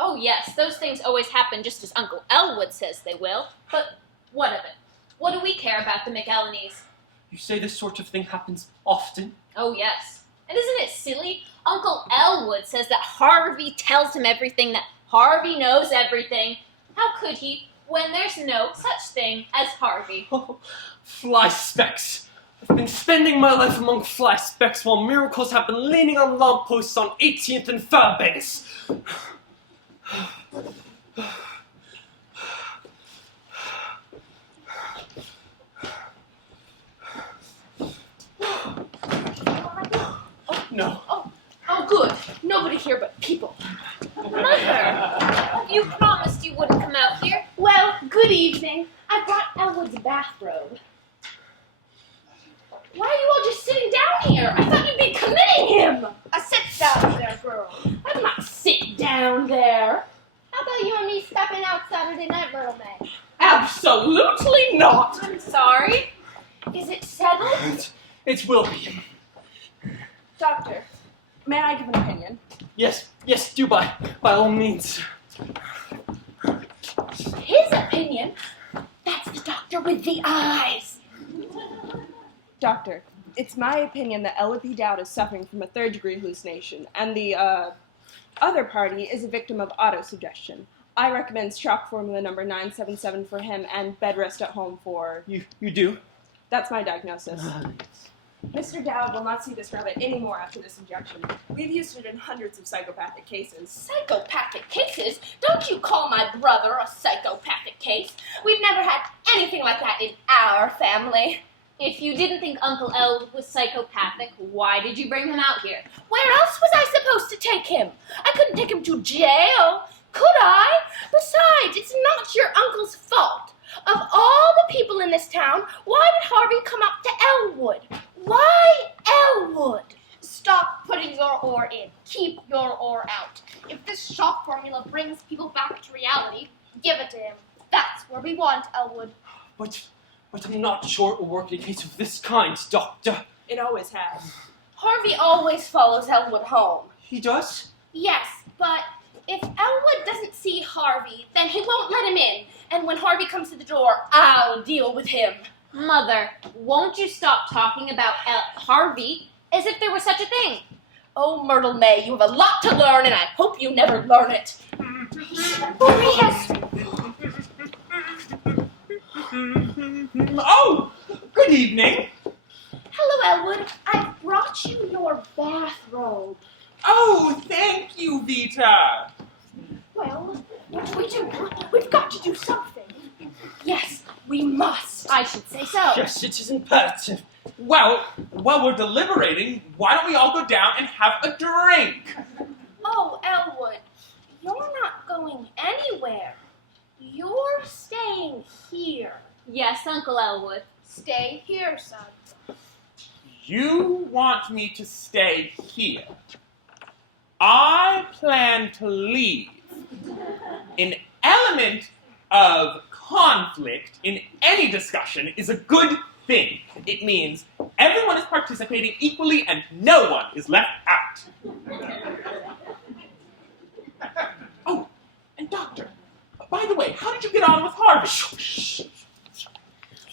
Oh yes, those things always happen just as Uncle Elwood says they will. But what of it? What do we care about the McElhenneys? You say this sort of thing happens often? Oh yes. And isn't it silly? Uncle Elwood says that Harvey tells him everything, that Harvey knows everything. How could he, when there's no such thing as Harvey? Oh, fly specks. I've been spending my life among fly specks while miracles have been leaning on lampposts on 18th and Fairbanks. No. Oh, good. Nobody here but people. Mother, you promised you wouldn't come out here. Well, good evening. I brought Elwood's bathrobe. Why are you all just sitting down here? I thought you'd be committing him. Sit down there, girl. I'm not sit down there. How about you and me stepping out Saturday night, Myrtle May? Absolutely not. I'm sorry. Is it settled? It will be. Doctor, may I give an opinion? Yes, do by all means. His opinion? That's the doctor with the eyes. Doctor, it's my opinion that Elwood P. Dowd is suffering from a third-degree hallucination, and the other party is a victim of autosuggestion. I recommend Strock Formula number 977 for him and bed rest at home for... You do? That's my diagnosis. Mr. Dowd will not see this rabbit anymore after this injection. We've used it in hundreds of psychopathic cases. Psychopathic cases? Don't you call my brother a psychopathic case? We've never had anything like that in our family. If you didn't think Uncle Elwood was psychopathic, why did you bring him out here? Where else was I supposed to take him? I couldn't take him to jail, could I? Besides, it's not your uncle's fault. Of all the people in this town, give it to him. That's where we want Elwood. But I'm not sure it will work in a case of this kind, Doctor. It always has. Harvey always follows Elwood home. He does? Yes, but if Elwood doesn't see Harvey, then he won't let him in. And when Harvey comes to the door, I'll deal with him. Mother, won't you stop talking about Harvey as if there was such a thing? Oh, Myrtle May, you have a lot to learn, and I hope you never learn it. Oh, yes. Oh, good evening. Hello, Elwood. I brought you your bathrobe. Oh, thank you, Vita. Well, what do we do? We've got to do something. Yes, we must. I should say so. Yes, it is imperative. Well, while we're deliberating, why don't we all go down and have a drink? Oh, Elwood, you're not going anywhere. You're staying here. Yes, Uncle Elwood. Stay here, son. You want me to stay here. I plan to leave. An element of conflict in any discussion is a good thing. It means everyone is participating equally and no one is left out. Oh, and Doctor, by the way, how did you get on with Harvey?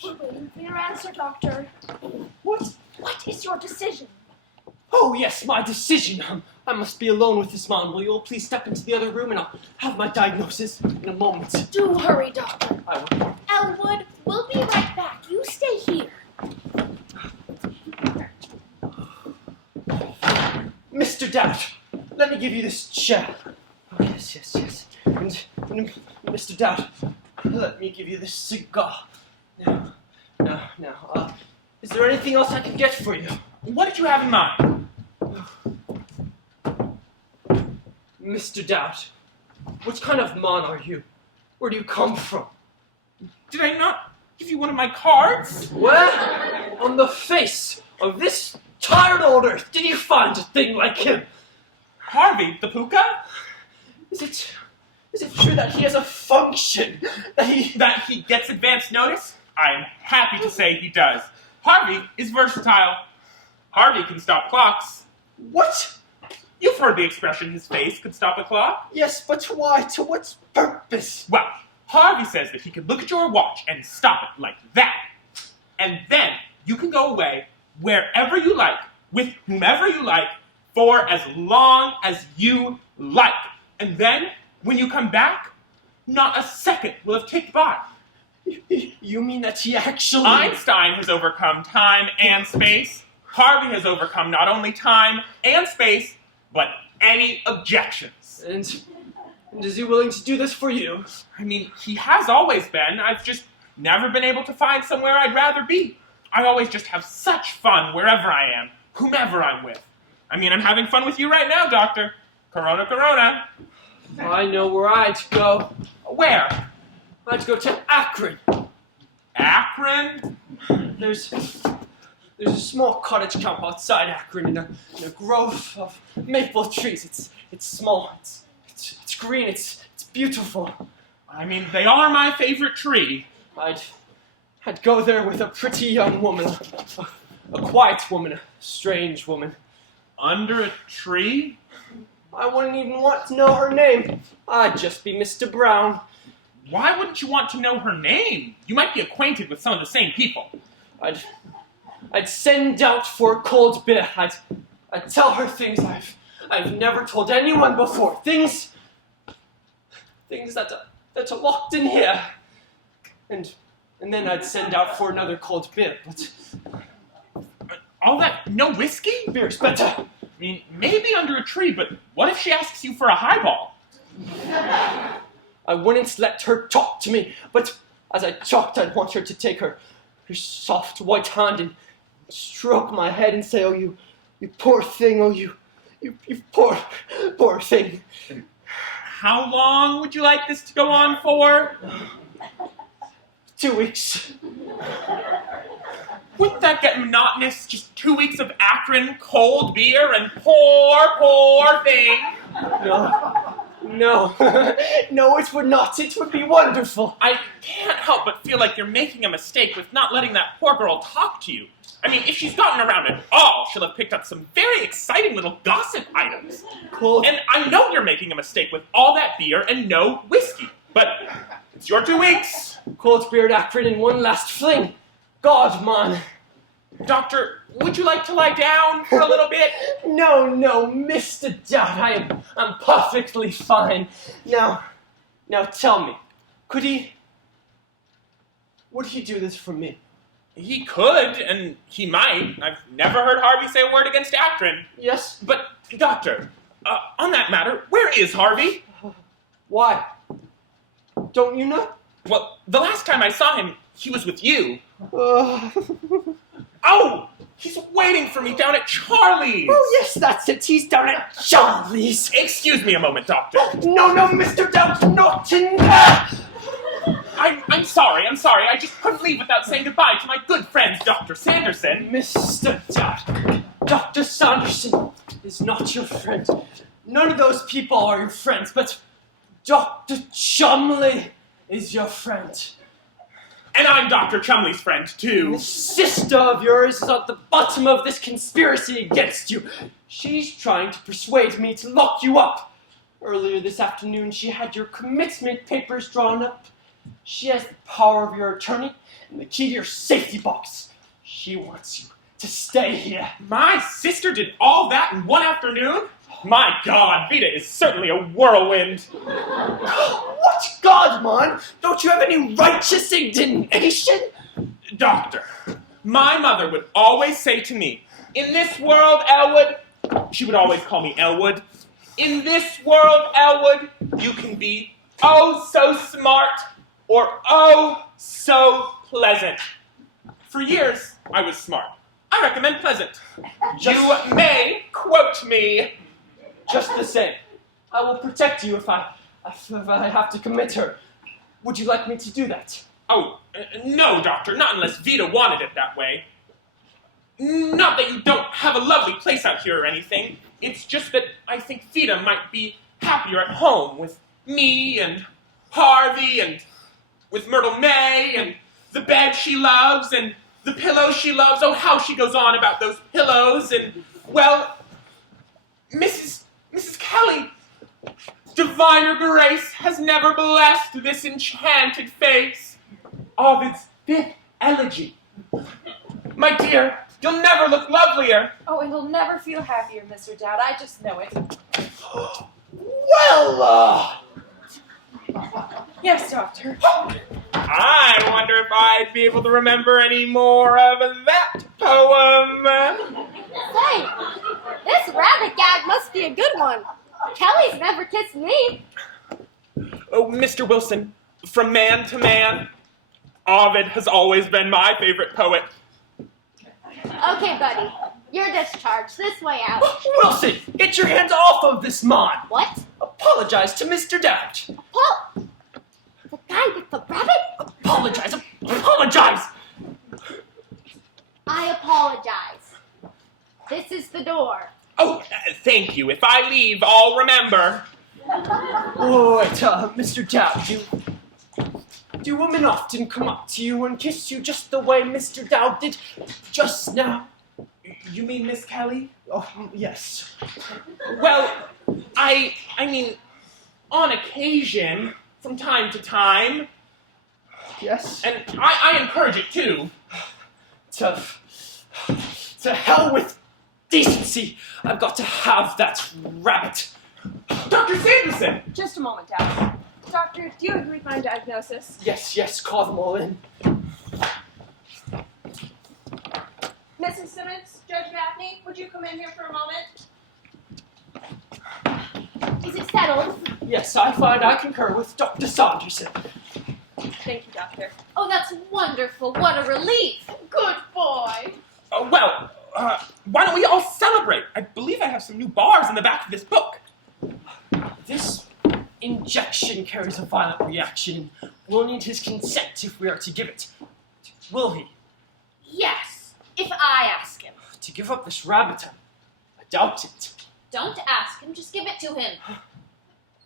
We're waiting for your answer, Doctor. What? What is your decision? Oh, yes, my decision. I must be alone with this man. Will you all please step into the other room and I'll have my diagnosis in a moment. Do hurry, Doctor. I will. Elwood, we'll be right back. You stay here. Mr. Dad, let me give you this chair. Oh, yes. And Mr. Dad, let me give you this cigar. Now, is there anything else I can get for you? What did you have in mind? Mr. Dad, what kind of man are you? Where do you come from? Did I not give you one of my cards? Where on the face of this tired old earth did you find a thing like him? Harvey, the puka? Is it true that he has a function? That he gets advance notice? I am happy to say he does. Harvey is versatile. Harvey can stop clocks. What? You've heard the expression, his face could stop a clock? Yes, but why? To what purpose? Well, Harvey says that he can look at your watch and stop it like that. And then you can go away wherever you like, with whomever you like, for as long as you like. And then, when you come back, not a second will have ticked by. You mean that he actually... Einstein has overcome time and space. Harvey has overcome not only time and space, but any objections. And is he willing to do this for you? I mean, he has always been. I've just never been able to find somewhere I'd rather be. I always just have such fun wherever I am, whomever I'm with. I mean, I'm having fun with you right now, Doctor. Corona, Corona. I know where I'd go. Where? I'd go to Akron. Akron? There's a small cottage camp outside Akron in a grove of maple trees. It's small. It's green. It's beautiful. I mean, they are my favorite tree. I'd go there with a pretty young woman, a quiet woman, a strange woman. Under a tree? I wouldn't even want to know her name. I'd just be Mr. Brown. Why wouldn't you want to know her name? You might be acquainted with some of the same people. I'd send out for a cold beer. I'd tell her things I've never told anyone before. Things that are locked in here. And then I'd send out for another cold beer. But All that, no whiskey? beer's better. I mean, maybe under a tree, but what if she asks you for a highball? I wouldn't let her talk to me, but as I talked, I'd want her to take her soft white hand and stroke my head and say, "Oh, you poor thing, oh, you poor thing." How long would you like this to go on for? 2 weeks. Wouldn't that get monotonous? Just 2 weeks of Akron, cold beer, and poor thing? No, no, it would not. It would be wonderful. I can't help but feel like you're making a mistake with not letting that poor girl talk to you. I mean, if she's gotten around at all, she'll have picked up some very exciting little gossip items. Cold. And I know you're making a mistake with all that beer and no whiskey, but it's your 2 weeks. Cold beard acrid in one last fling. God, man. Doctor, would you like to lie down for a little bit? No, Mr. Doubt, I'm perfectly fine. Now tell me, would he do this for me? He could, and he might. I've never heard Harvey say a word against Akron. Yes? But, Doctor, on that matter, where is Harvey? Why? Don't you know? Well, the last time I saw him, he was with you. Uh, Oh, he's waiting for me down at Charlie's. Oh, yes, that's it. He's down at Charlie's. Excuse me a moment, Doctor. No, Mr. Doubt, not in there. I'm sorry. I just couldn't leave without saying goodbye to my good friend, Dr. Sanderson. Mr. Doubt, Dr. Sanderson is not your friend. None of those people are your friends, but Dr. Chumley is your friend. And I'm Dr. Chumley's friend, too. This sister of yours is at the bottom of this conspiracy against you. She's trying to persuade me to lock you up. Earlier this afternoon, she had your commitment papers drawn up. She has the power of your attorney and the key to your safety box. She wants you to stay here. My sister did all that in one afternoon? My God, Vita is certainly a whirlwind. What God, man? Don't you have any righteous indignation? Doctor, my mother would always say to me, in this world, Elwood, she would always call me Elwood, in this world, Elwood, you can be oh so smart or oh so pleasant. For years, I was smart. I recommend pleasant. You may quote me. Just the same. I will protect you if I have to commit her. Would you like me to do that? Oh, no, Doctor, not unless Vita wanted it that way. Not that you don't have a lovely place out here or anything. It's just that I think Vita might be happier at home with me and Harvey and with Myrtle May and the bed she loves and the pillows she loves. Oh, how she goes on about those pillows and, well, Mrs. Kelly, diviner grace has never blessed this enchanted face. Ovid's 5th elegy. My dear, you'll never look lovelier. Oh, and he'll never feel happier, Mr. Dowd. I just know it. Well, Yes, Doctor. I wonder if I'd be able to remember any more of that poem. Say, this rabbit gag must be a good one. Kelly's never kissed me. Oh, Mr. Wilson, from man to man, Ovid has always been my favorite poet. Okay, buddy. You're discharged. This way out. Wilson, get your hands off of this man. What? Apologize to Mr. Doubt. Paul! The guy with the rabbit? Apologize. I apologize. This is the door. Oh, thank you. If I leave, I'll remember. Oh, wait, Mr. Doubt, do women often come up to you and kiss you just the way Mr. Doubt did just now? You mean Miss Kelly? Oh, yes. Well, I mean, on occasion, from time to time, Yes? and I encourage it too. To hell with decency. I've got to have that rabbit. Dr. Sanderson! Just a moment, Dallas. Doctor, do you agree with my diagnosis? Yes, call them all in. Mrs. Simmons, Judge Gaffney, would you come in here for a moment? Is it settled? Yes, I find I concur with Dr. Sanderson. Thank you, Doctor. Oh, that's wonderful. What a relief. Good boy. Why don't we all celebrate? I believe I have some new bars in the back of this book. This injection carries a violent reaction. We'll need his consent if we are to give it. Will he? Yes, if I ask him. To give up this rabbit? I doubt it. Don't ask him, just give it to him.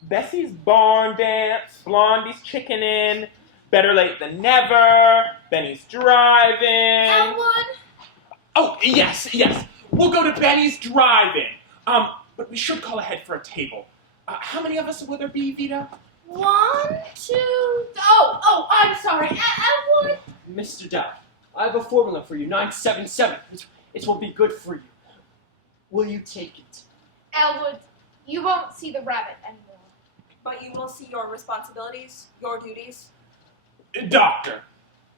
Bessie's barn dance, Blondie's chickening, better late than never, Benny's driving. Elwood? Oh, yes. We'll go to Benny's driving. But we should call ahead for a table. How many of us will there be, Vita? 1, 2. Oh, I'm sorry. Elwood? Mr. Dowd, I have a formula for you, 977. It will be good for you. Will you take it? Elwood, you won't see the rabbit anymore. But you will see your responsibilities, your duties. Doctor,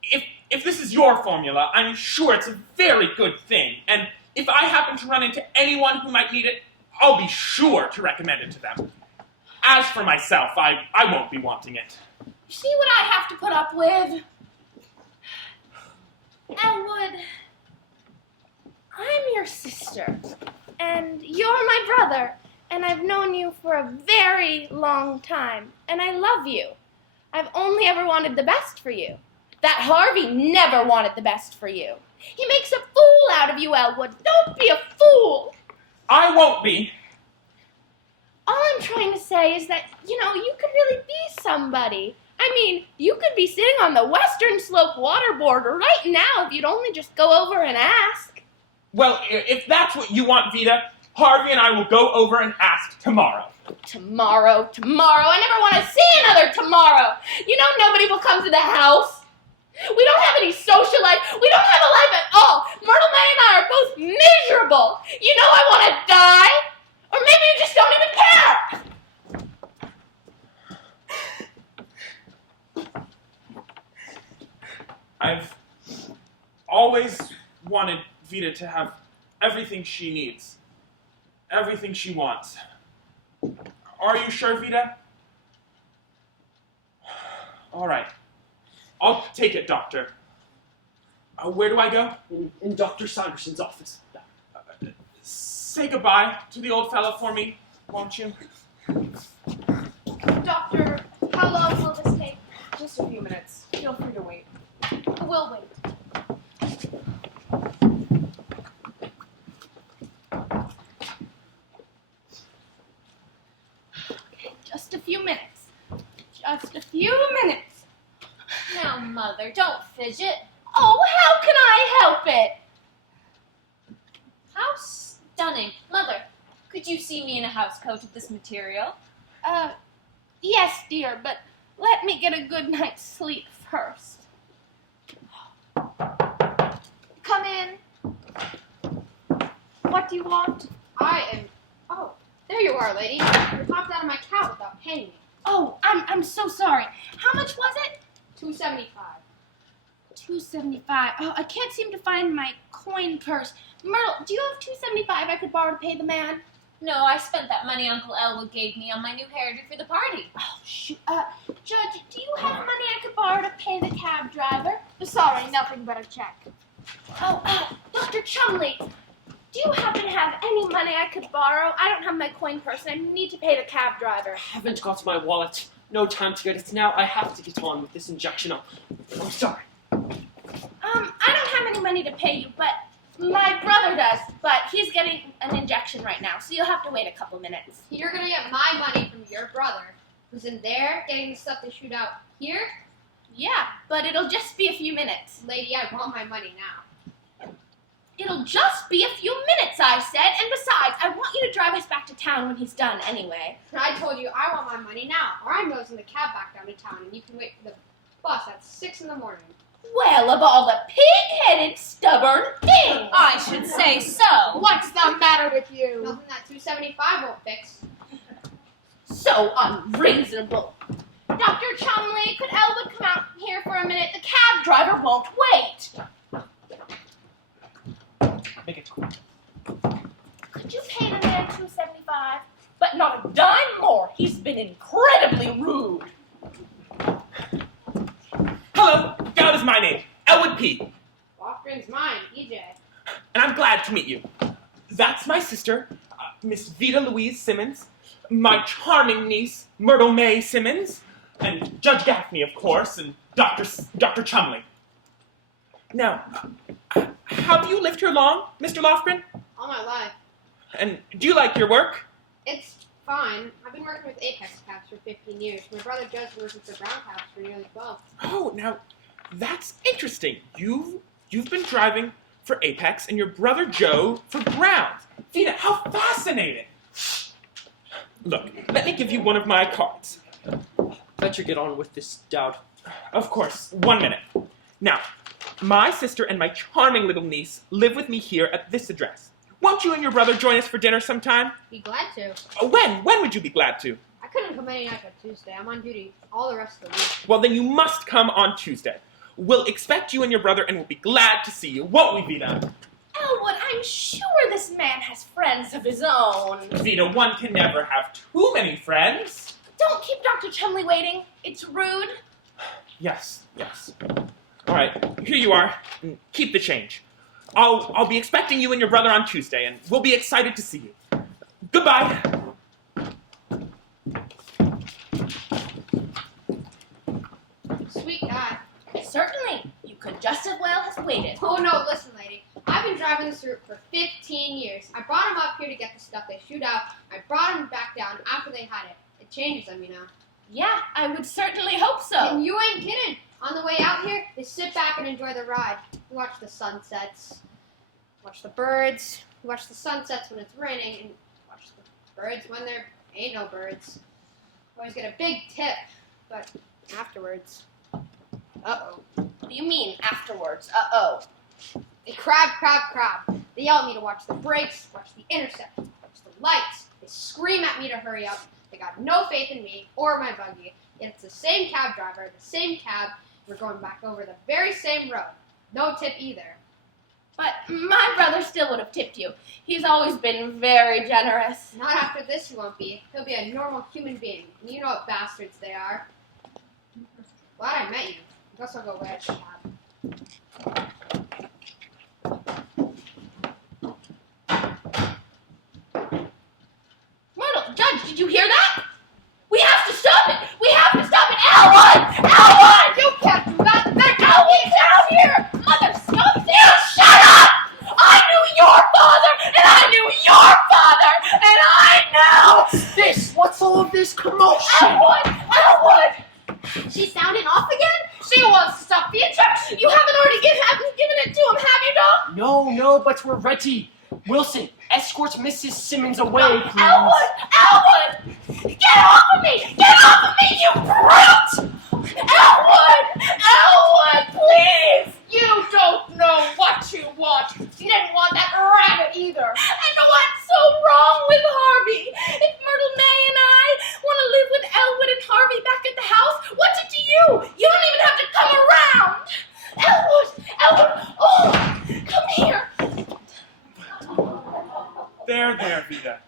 if this is your formula, I'm sure it's a very good thing. And if I happen to run into anyone who might need it, I'll be sure to recommend it to them. As for myself, I won't be wanting it. You see what I have to put up with? Elwood, I'm your sister, and you're my brother, and I've known you for a very long time, and I love you. I've only ever wanted the best for you. That Harvey never wanted the best for you. He makes a fool out of you, Elwood. Don't be a fool. I won't be. All I'm trying to say is that, you could really be somebody. I mean, you could be sitting on the Western Slope waterboard right now if you'd only just go over and ask. Well, if that's what you want, Vita, Harvey and I will go over and ask tomorrow. Tomorrow. I never want to see another tomorrow. Nobody will come to the house. We don't have any social life. We don't have a life at all. Myrtle May and I are both miserable. I want to die. Or maybe you just don't even care. I've always wanted Vita to have everything she needs. Everything she wants. Are you sure, Vita? All right. I'll take it, Doctor. Where do I go? In Dr. Sanderson's office. Say goodbye to the old fellow for me, won't you? Doctor, how long will this take? Just a few minutes. Feel free to wait. We'll wait. Just a few minutes. Just a few minutes. Now, Mother, don't fidget. Oh, how can I help it? How stunning. Mother, could you see me in a house coat of this material? Yes, dear, but let me get a good night's sleep first. Come in. What do you want? Oh, there you are, lady. You hopped out of my cab without paying me. Oh, I'm so sorry. How much was it? $2.75. $2.75. Oh, I can't seem to find my coin purse. Myrtle, do you have $2.75 I could borrow to pay the man? No, I spent that money Uncle Elwood gave me on my new hairdo for the party. Oh, shoot. Judge, do you have money I could borrow to pay the cab driver? Sorry, nothing but a check. Oh, Dr. Chumley, do you happen to have any money I could borrow? I don't have my coin purse and I need to pay the cab driver. I haven't got my wallet. No time to get it now. I have to get on with this injection. I'm sorry. I don't have any money to pay you, but my brother does. But he's getting an injection right now, so you'll have to wait a couple minutes. You're gonna get my money from your brother, who's in there getting the stuff they shoot out here. Yeah, but it'll just be a few minutes. Lady, I want my money now. It'll just be a few minutes, I said. And besides, I want you to drive us back to town when he's done anyway. I told you I want my money now, or I'm nosing the cab back down to town, and you can wait for the bus at 6 in the morning. Well, of all the pig-headed, stubborn things. I should say so. What's the matter with you? Nothing that $2.75 won't fix. So unreasonable. Dr. Chumley, could Elwood come out here for a minute? The cab driver won't wait. Make it quick. Could you pay the man $2.75? But not a dime more. He's been incredibly rude. Hello, Dowd is my name, Elwood P. Lofgren's mine, EJ. And I'm glad to meet you. That's my sister, Miss Vita Louise Simmons, my charming niece, Myrtle May Simmons, and Judge Gaffney, of course, and Dr. Chumley. Now, have you lived here long, Mr. Lofgren? All my life. And do you like your work? It's Fine. I've been working with Apex Caps for 15 years. My brother Joe's been working for Brown Caps for nearly 12. Oh, now, that's interesting. You've been driving for Apex and your brother Joe for Brown. Vita, how fascinating. Look, let me give you one of my cards. Better get on with this, Dowd. Of course, 1 minute. Now, my sister and my charming little niece live with me here at this address. Won't you and your brother join us for dinner sometime? Be glad to. When? When would you be glad to? I couldn't come any night but Tuesday. I'm on duty all the rest of the week. Well, then you must come on Tuesday. We'll expect you and your brother and we'll be glad to see you, won't we, Vita? Elwood, I'm sure this man has friends of his own. Vita, one can never have too many friends. Don't keep Dr. Chumley waiting. It's rude. Yes. All right, here you are. Keep the change. I'll be expecting you and your brother on Tuesday, and we'll be excited to see you. Goodbye. Sweet guy. Certainly. You could just as well have waited. Oh no, listen, lady. I've been driving this route for 15 years. I brought him up here to get the stuff they shoot out. I brought him back down after they had it. It changes on me now. Yeah, I would certainly hope so. And you ain't kidding. On the way out here, they sit back and enjoy the ride. We watch the sunsets, watch the birds, we watch the sunsets when it's raining, and watch the birds when there ain't no birds. Always get a big tip, but afterwards, uh-oh. What do you mean, afterwards? Uh-oh. They crab. They yell at me to watch the brakes, watch the intersection, watch the lights. They scream at me to hurry up. They got no faith in me or my buggy. Yet it's the same cab driver, the same cab. We're going back over the very same road. No tip either. But my brother still would have tipped you. He's always been very generous. Not after this he won't be. He'll be a normal human being. And you know what bastards they are. Glad I met you. I guess I'll go wet the cab. Myrtle, Judge, did you hear that? We have to stop it! We have to stop it! Elwood! Elwood! You can't do that! Elwood's out here! Mother, stop it! You shut up! I knew your father, and I knew your father, and I know! What's this? What's all of this commotion? Elwood! She's sounding off again? She wants to stop the injection! You haven't already given it to him, have you, Doc? No, but we're ready. Wilson, escort Mrs. Simmons away, please. Elwood! Get off of me! Get off of me, you brute! Elwood, please! You don't know what you want. You didn't want that rabbit either. And what's so wrong with Harvey? If Myrtle May and I want to live with Elwood and Harvey back at the house, what's it to you? You don't even have to come around. Elwood, oh, come here. There, Vita.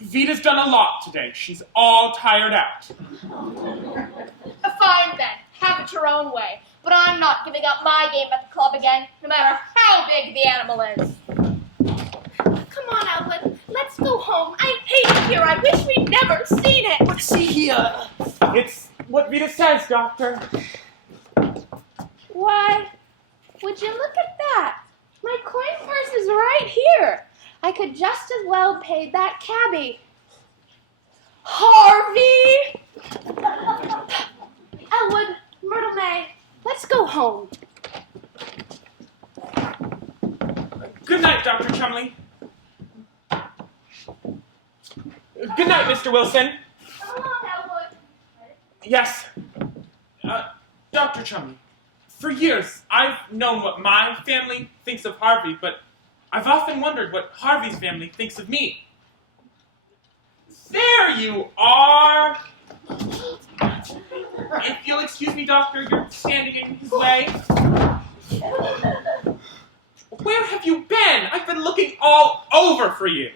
Vita's done a lot today. She's all tired out. Fine then, have it your own way. But I'm not giving up my game at the club again, no matter how big the animal is. Come on, Elwood, let's go home. I hate it here. I wish we'd never seen it. But see here. It's what Vita says, Doctor. Why, would you look at that? My coin purse is right here. I could just as well pay that cabbie. Harvey! Elwood, Myrtle May, let's go home. Good night, Dr. Chumley. Good night, Mr. Wilson. Come on, Elwood. Yes. Dr. Chumley, for years I've known what my family thinks of Harvey, but I've often wondered what Harvey's family thinks of me. There you are! If you'll excuse me, Doctor, you're standing in his way. Where have you been? I've been looking all over for you.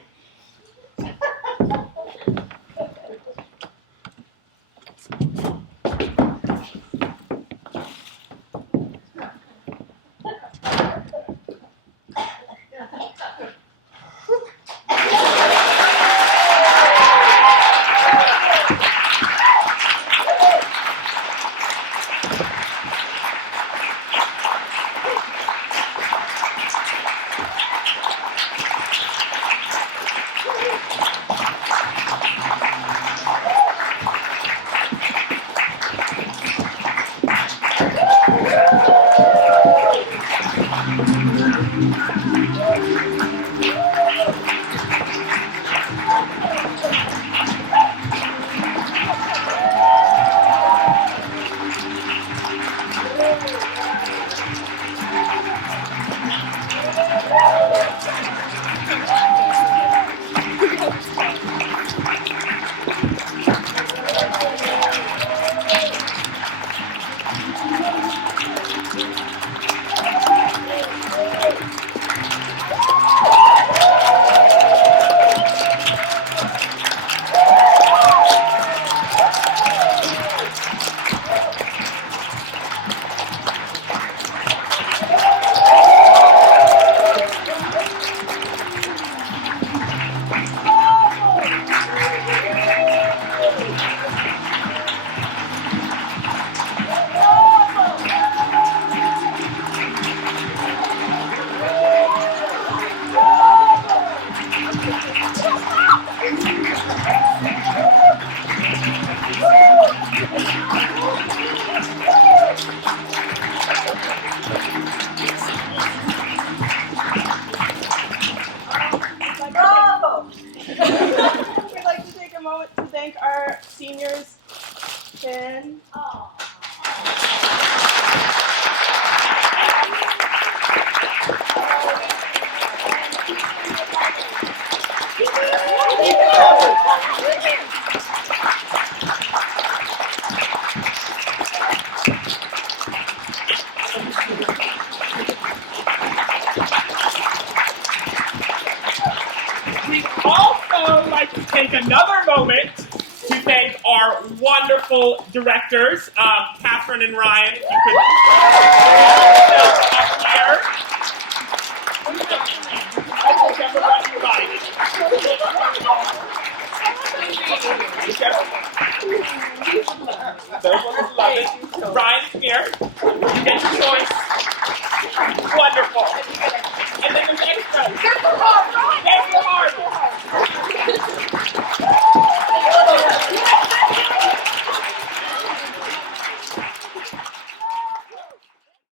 wonderful directors, Catherine and Ryan, if you could up here. I think everybody right. Those ones love it. Ryan, come here. You get your choice.